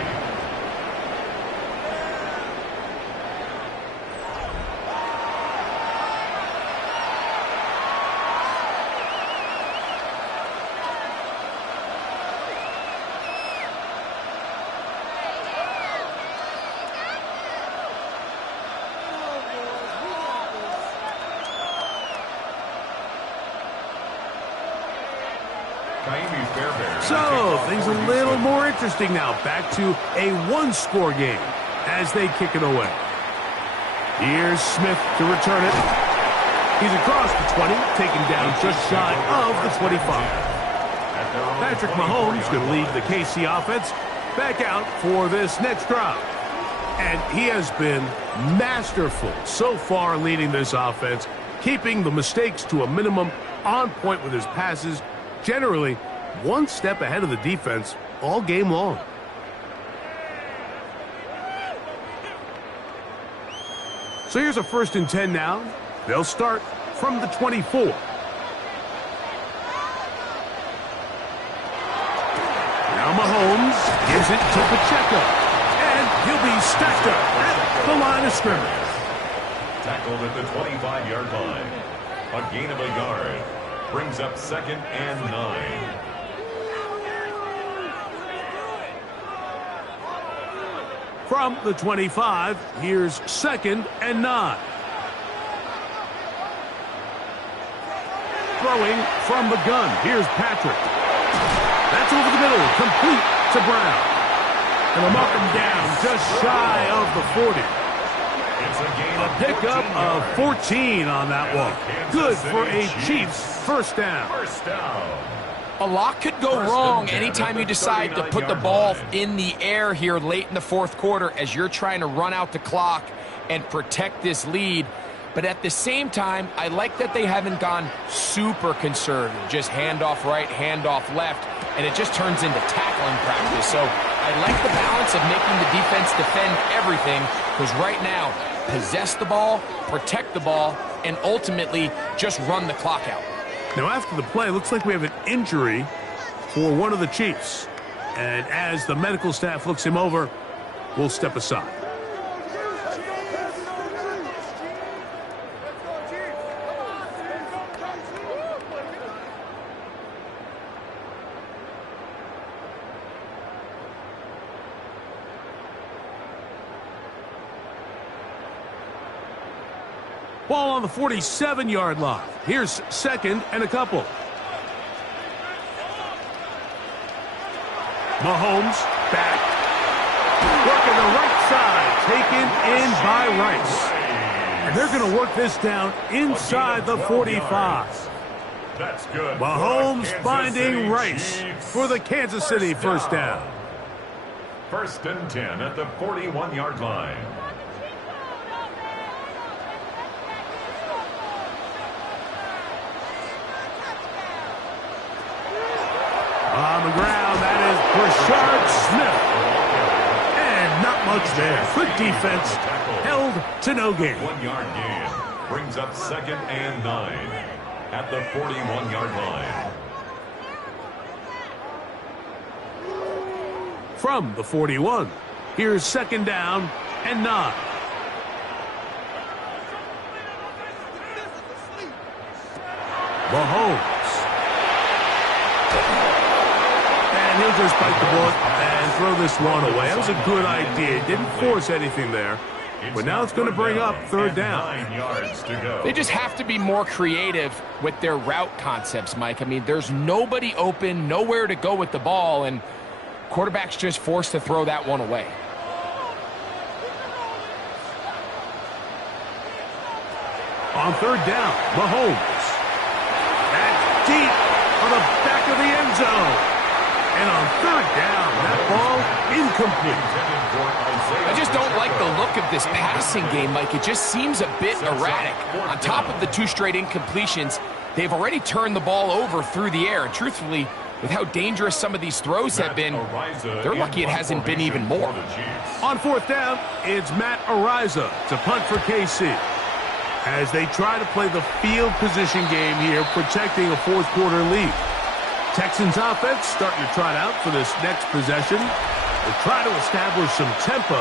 So, things a little more interesting now. Back to a one-score game as they kick it away. Here's Smith to return it. He's across the 20, taken down just shy of the 25. Patrick Mahomes going to lead the KC offense back out for this next drive. And he has been masterful so far leading this offense, keeping the mistakes to a minimum, on point with his passes, generally one step ahead of the defense all game long. So here's a 1st and 10 now. They'll start from the 24. Now Mahomes gives it to Pacheco. And he'll be stacked up at the line of scrimmage. Tackled at the 25-yard line. A gain of a yard. Brings up 2nd and 9. From the 25, here's 2nd and 9. Throwing from the gun, here's Patrick. That's over the middle, complete to Brown. And they'll mark him down just shy of the 40. It's a gain of pickup of 14 on that one. Good for a Chiefs first down. First down. A lot could go wrong anytime you decide to put the ball in the air here late in the 4th quarter as you're trying to run out the clock and protect this lead. But at the same time, I like that they haven't gone super conservative, just handoff right, handoff left, and it just turns into tackling practice. So I like the balance of making the defense defend everything, because right now, possess the ball, protect the ball, and ultimately just run the clock out. Now after the play, looks like we have an injury for one of the Chiefs. And as the medical staff looks him over, we'll step aside. Ball on the 47-yard line. Here's 2nd and a couple. Mahomes back. Working the right side. Taken in by Rice. And they're going to work this down inside the 45. That's good. Mahomes finding Rice for the Kansas City first down. 1st and 10 at the 41-yard line. On the ground, that is Brashard Smith. And not much there. Good defense. Held to no gain. 1-yard gain. Brings up 2nd and 9 at the 41-yard line. From the 41, here's 2nd down and 9. Mahomes. And he'll just bite the bullet and throw this one away. That was a good idea. Didn't force anything there. But now it's going to bring up 3rd down. 9 yards to go. They just have to be more creative with their route concepts, Mike. I mean, there's nobody open, nowhere to go with the ball, and quarterback's just forced to throw that one away. On 3rd down, Mahomes. That's deep on the back of the end zone. And on third down, that ball incomplete. I just don't like the look of this passing game, Mike. It just seems a bit erratic. On top of the 2 straight incompletions, they've already turned the ball over through the air. And truthfully, with how dangerous some of these throws have been, they're lucky it hasn't been even more. On fourth down, it's Matt Ariza to punt for KC. As they try to play the field position game here, protecting a fourth-quarter lead. Texans offense starting to trot out for this next possession. They try to establish some tempo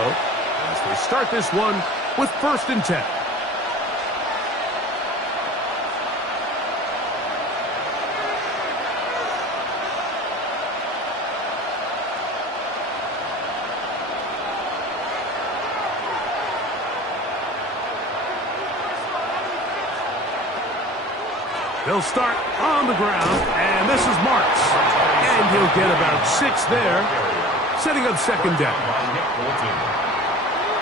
as they start this one with 1st and 10. They'll start on the ground, and this is Marks. And he'll get about 6 there, setting up 2nd down.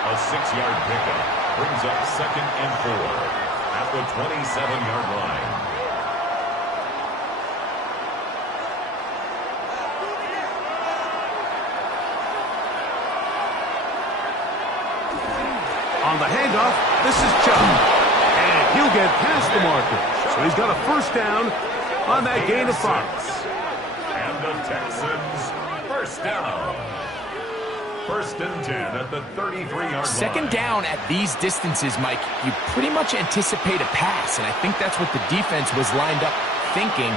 A 6-yard pickup brings up 2nd and 4 at the 27-yard line. On the handoff, this is Chubb. And he'll get past the marker. So he's got a 1st down on that gain of 5. And the Texans, 1st down. 1st and 10 at the 33-yard line. 2nd down at these distances, Mike, you pretty much anticipate a pass, and I think that's what the defense was lined up thinking.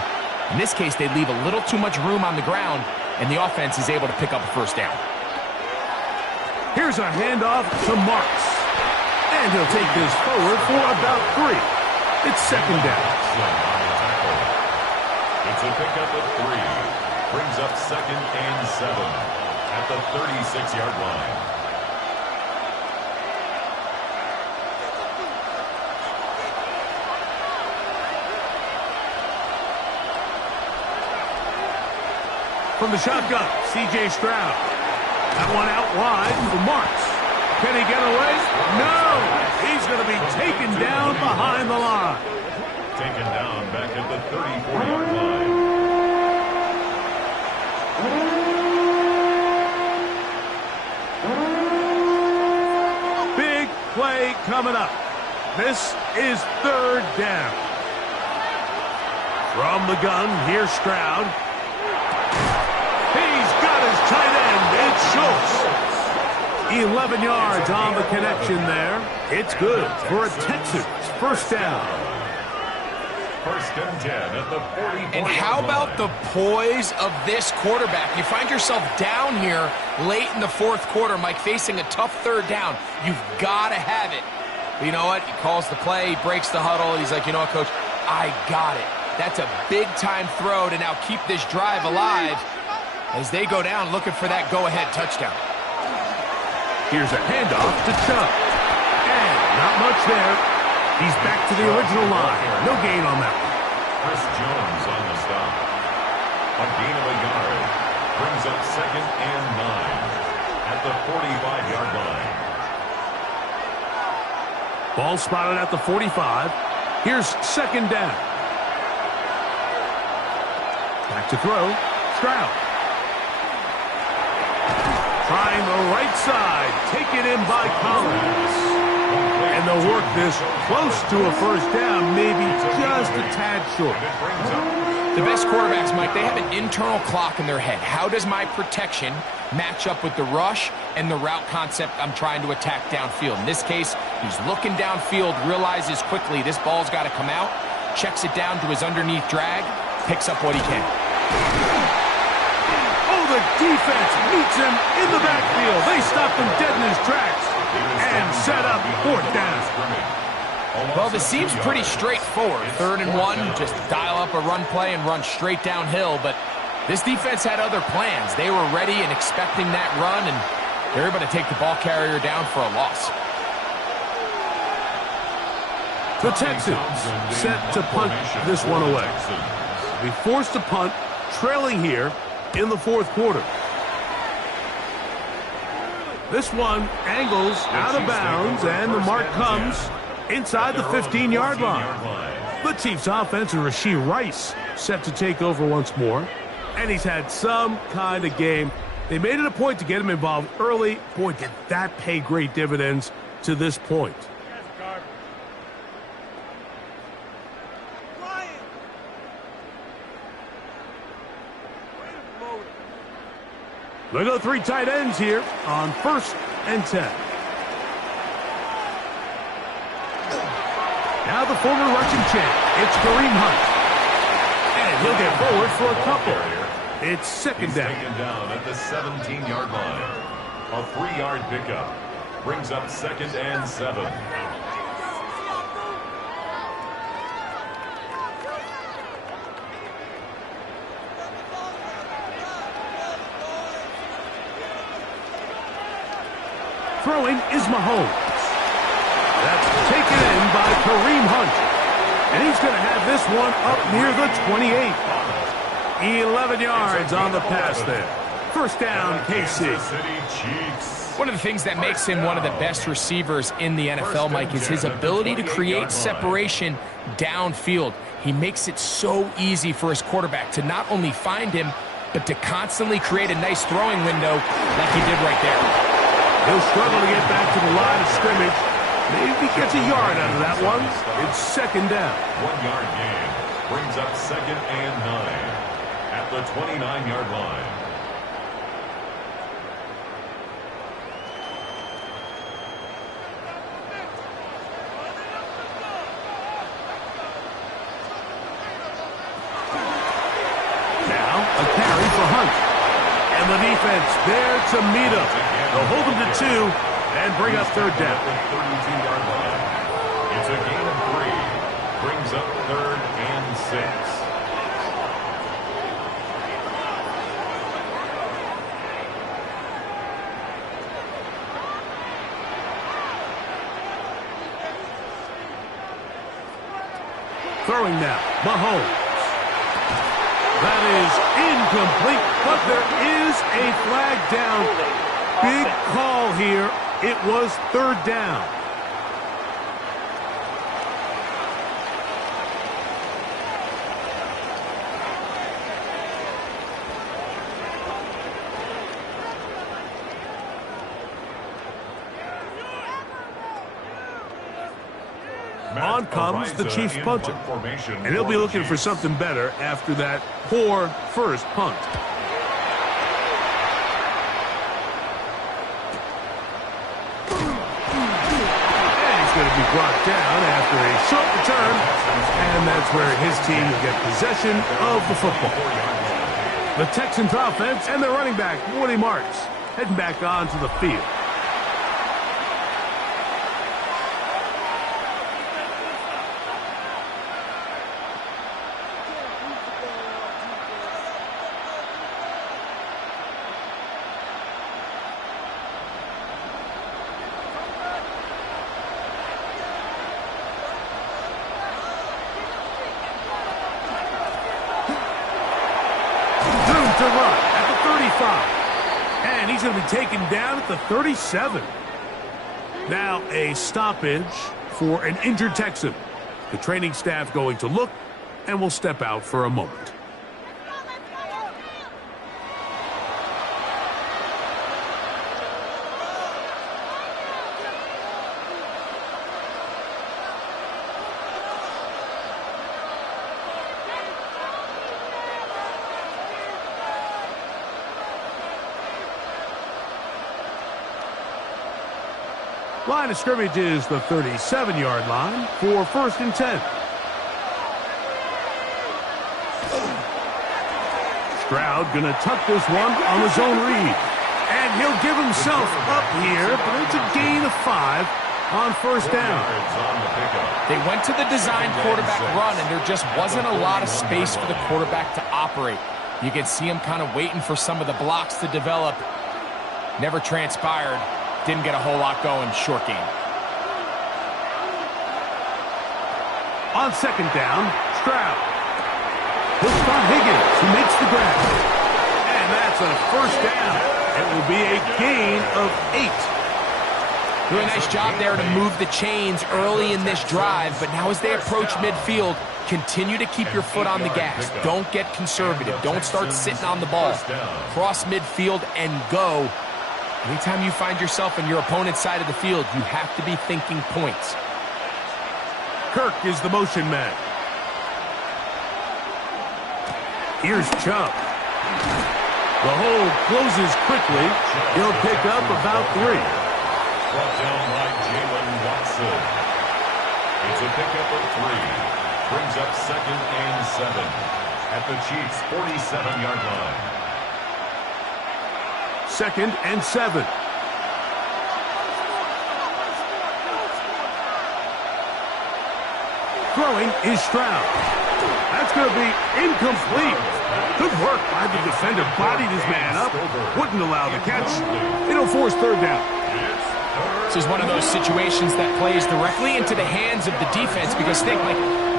In this case, they leave a little too much room on the ground, and the offense is able to pick up a 1st down. Here's a handoff to Marks. And he'll take this forward for about 3. It's 2nd down. It's a pickup of 3. Brings up 2nd and 7 at the 36-yard line. From the shotgun, C.J. Stroud. That one out wide for Marks. Can he get away? No! He's going to be taken down behind the line. Taken down back at the 34-yard line. Big play coming up. This is 3rd down. From the gun, here's Stroud. He's got his tight end. It's Schultz. 11 yards on the connection there. It's good for a Texans 1st down. 1st and 10 at the 44. And how about the poise of this quarterback? You find yourself down here late in the 4th quarter, Mike, facing a tough 3rd down. You've got to have it. But you know what? He calls the play, he breaks the huddle. He's like, you know what, Coach? I got it. That's a big-time throw to now keep this drive alive as they go down looking for that go-ahead touchdown. Here's a handoff to Chubb. And not much there. He's back to the original line. No gain on that one. Chris Jones on the stop. A gain of a yard. Brings up 2nd and 9 at the 45-yard line. Ball spotted at the 45. Here's 2nd down. Back to throw. Stroud. Trying the right side. Taken in by Collins. And they'll work this close to a 1st down, maybe just a tad short. The best quarterbacks, Mike, they have an internal clock in their head. How does my protection match up with the rush and the route concept I'm trying to attack downfield? In this case, he's looking downfield, realizes quickly this ball's got to come out, checks it down to his underneath drag, picks up what he can. The defense meets him in the backfield. They stop him dead in his tracks and set up 4th down. Well, this seems pretty straightforward. 3rd and 1, just dial up a run play and run straight downhill. But this defense had other plans. They were ready and expecting that run, and they're able to take the ball carrier down for a loss. The Texans set to punt this one away. Be forced to punt, trailing here in the 4th quarter. This one angles out of bounds, and the mark comes inside the 15-yard line. The Chiefs offense and Rashee Rice set to take over once more. And he's had some kind of game. They made it a point to get him involved early. Boy, did that pay great dividends to this point. They go 3 tight ends here on 1st and 10. Now the former rushing champ, it's Kareem Hunt. And he'll get forward for a couple. It's 2nd down. Taken down at the 17-yard line. A 3-yard pickup brings up 2nd and 7. Throwing is Mahomes. That's taken in by Kareem Hunt. And he's going to have this one up near the 28. 11 yards on the pass there. 1st down, KC. One of the things that makes him one of the best receivers in the NFL, Mike, is his ability to create separation downfield. He makes it so easy for his quarterback to not only find him, but to constantly create a nice throwing window like he did right there. He'll struggle to get back to the line of scrimmage. Maybe he gets a yard out of that one. It's 2nd down. 1-yard gain brings up 2nd and 9 at the 29-yard line. Now a carry for Hunt. And the defense there to meet him. They'll hold him to 2 and bring up 3rd down. 32-yard line. It's a gain of 3. Brings up 3rd and 6. Throwing now, Mahomes. That is incomplete, but there is a flag down. Big call here. It was 3rd down. On comes the Chiefs punter, and he'll be looking for something better after that poor first punt. And he's going to be brought down after a short return, and that's where his team will get possession of the football. The Texans offense and their running back, Woody Marks, heading back onto the field. To run at the 35. And he's going to be taken down at the 37. Now a stoppage for an injured Texan. The training staff going to look and will step out for a moment. Line of scrimmage is the 37-yard line for 1st and 10. Stroud going to tuck this one on his own read. And he'll give himself up here, but it's a gain of 5 on 1st down. They went to the design quarterback run, and there just wasn't a lot of space for the quarterback to operate. You can see him kind of waiting for some of the blocks to develop. Never transpired. Didn't get a whole lot going. Short game. On 2nd down, Stroud. He'll spot Higgins, who makes the grab. And that's a 1st down. It will be a gain of 8. Really nice job there to move the chains early in this drive, but now as they approach midfield, Continue to keep your foot on the gas. Don't get conservative. Don't start sitting on the ball. Cross midfield and go. Anytime you find yourself on your opponent's side of the field, you have to be thinking points. Kirk is the motion man. Here's Chubb. The hold closes quickly. He'll pick up about 3. Brought down by Jalen Watson. It's a pickup of 3. Brings up 2nd and 7 at the Chiefs' 47-yard line. 2nd and 7. Throwing is Stroud. That's going to be incomplete. Good work by the defender. Bodied his man up. Wouldn't allow the catch. It'll force 3rd down. This is one of those situations that plays directly into the hands of the defense because think, like,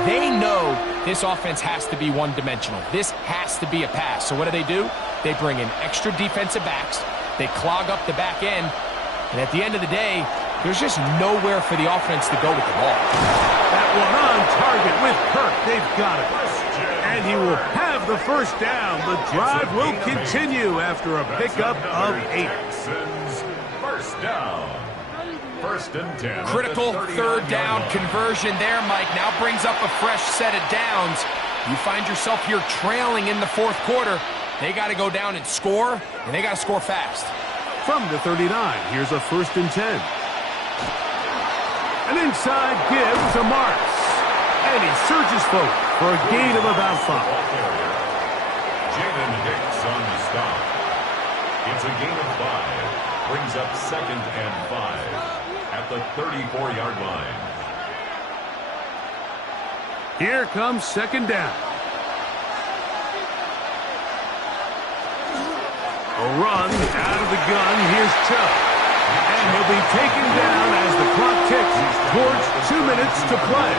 they know this offense has to be one-dimensional. This has to be a pass. So what do? They bring in extra defensive backs. They clog up the back end. And at the end of the day, there's just nowhere for the offense to go with the ball. That one on target with Kirk. They've got it. And he will have the 1st down. The drive will continue after a pickup of 8. Texans, 1st down. 1st and 10. Critical 3rd down conversion there, Mike. Now brings up a fresh set of downs. You find yourself here trailing in the 4th quarter. They got to go down and score, and they got to score fast. From the 39, here's a 1st and 10. An inside give to Marks. And he surges forward for a gain of about 5. Jaden Hicks on the stop. It's a gain of 5. Brings up 2nd and 5 at the 34-yard line. Here comes 2nd down. A run out of the gun. Here's Chubb. And he'll be taken down as the clock ticks towards 2 minutes to play.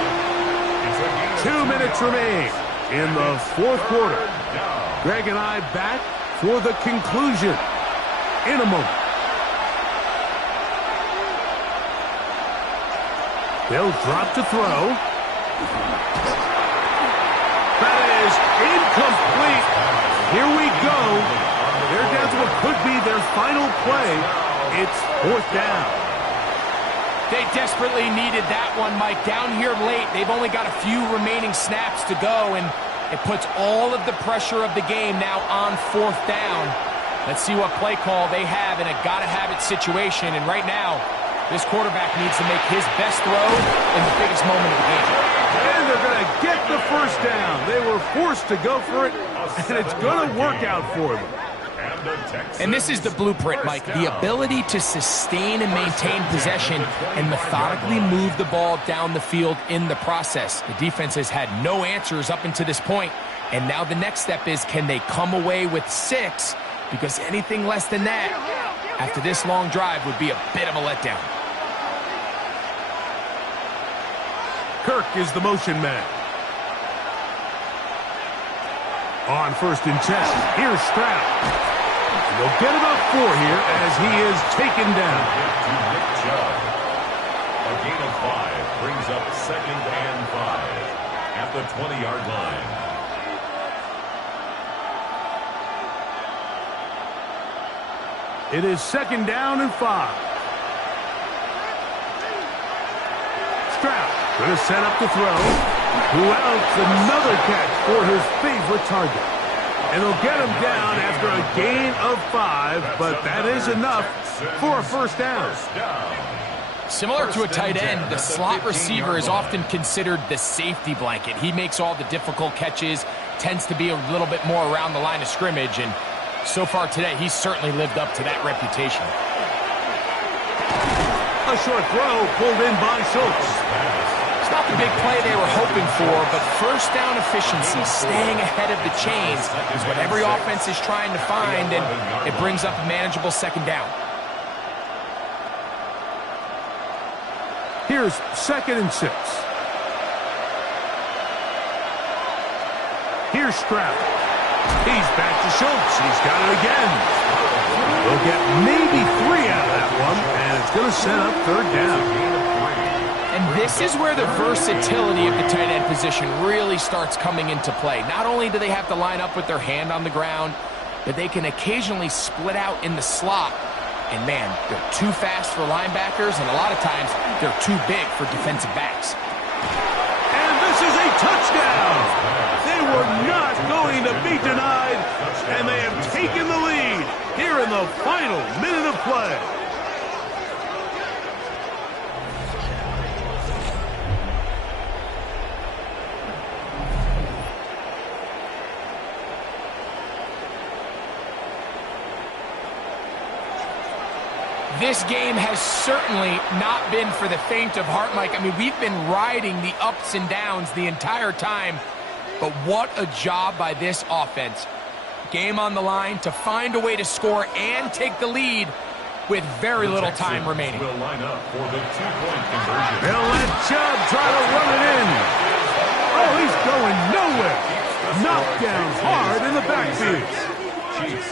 2 minutes remain in the 4th quarter. Greg and I back for the conclusion in a moment. They'll drop to throw. That is incomplete. Here we go. They're down to what could be their final play. It's 4th down. They desperately needed that one, Mike. Down here late, they've only got a few remaining snaps to go, and it puts all of the pressure of the game now on 4th down. Let's see what play call they have in a gotta-have-it situation, and right now, this quarterback needs to make his best throw in the biggest moment of the game. And they're going to get the 1st down. They were forced to go for it, and it's going to work out for them. And this is the blueprint, Mike. The ability to sustain and maintain possession and methodically move the ball down the field in the process. The defense has had no answers up until this point, and now the next step is, can they come away with 6? Because anything less than that, after this long drive, would be a bit of a letdown. Kirk is the motion man. On 1st and 10, here's Stroud. They'll get about 4 here as he is taken down. A gain of 5 brings up 2nd and 5 at the 20-yard line. It is 2nd down and 5. Stroud going to set up the throw. Who else? Another catch for his favorite target. And they'll get him down after a gain of 5, but that is enough for a 1st down. Similar to a tight end, the slot receiver is often considered the safety blanket. He makes all the difficult catches, tends to be a little bit more around the line of scrimmage, and so far today, he's certainly lived up to that reputation. A short throw pulled in by Schultz. It's not the big play they were hoping for, but 1st down efficiency, staying ahead of the chains, is what every offense is trying to find, and it brings up a manageable 2nd down. Here's 2nd and 6. Here's Stroud. He's back to Schultz. He's got it again. They'll get maybe 3 out of that one, and it's going to set up 3rd down. And this is where the versatility of the tight end position really starts coming into play. Not only do they have to line up with their hand on the ground, but they can occasionally split out in the slot. And man, they're too fast for linebackers, and a lot of times they're too big for defensive backs. And this is a touchdown. They were not going to be denied, and they have taken the lead here in the final minute of play. This game has certainly not been for the faint of heart, Mike. I mean, we've been riding the ups and downs the entire time, but what a job by this offense. Game on the line to find a way to score and take the lead with very little time remaining. Will line up for the two-point conversion. They'll let Chubb try to run it in. Oh, he's going nowhere. Knocked down hard in the backfield.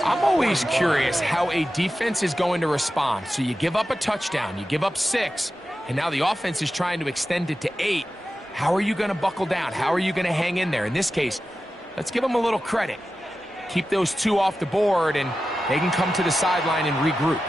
I'm always curious how a defense is going to respond. So you give up a touchdown, you give up 6, and now the offense is trying to extend it to 8. How are you going to buckle down? How are you going to hang in there? In this case, let's give them a little credit. Keep those 2 off the board, and they can come to the sideline and regroup.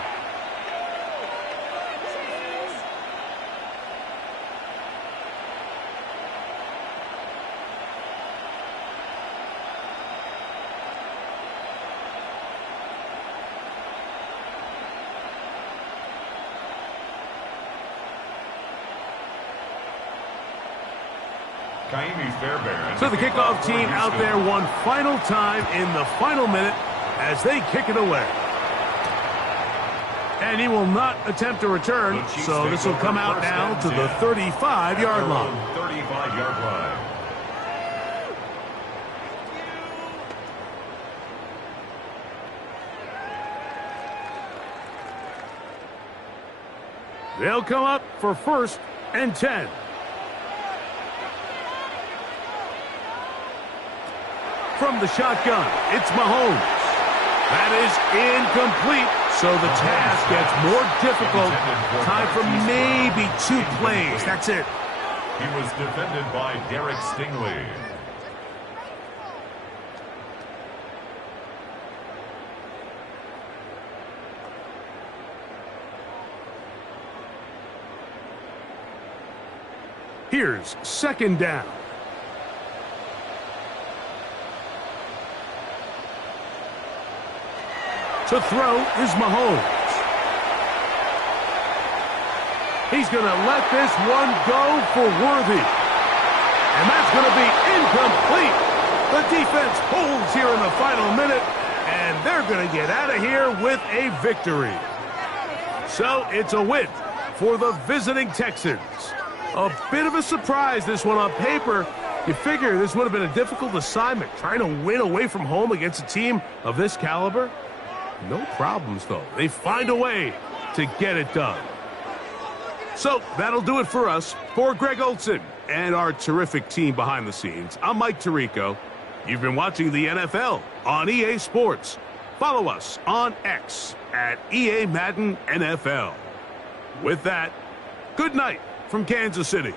So the kickoff team out there one final time in the final minute as they kick it away. And he will not attempt a return, so this will come out now to the 35-yard line. 35-yard line. They'll come up for 1st and 10. From the shotgun, it's Mahomes. That is incomplete, so the task gets more difficult. Time for maybe 2 plays. That's it. He was defended by Derek Stingley. Here's 2nd down. To throw is Mahomes. He's going to let this one go for Worthy. And that's going to be incomplete. The defense holds here in the final minute, and they're going to get out of here with a victory. So it's a win for the visiting Texans. A bit of a surprise, this one on paper. You figure this would have been a difficult assignment, trying to win away from home against a team of this caliber. No problems, though. They find a way to get it done. So that'll do it for us. For Greg Olson and our terrific team behind the scenes, I'm Mike Tirico. You've been watching the NFL on EA Sports. Follow us on X at EA Madden NFL. With that, good night from Kansas City.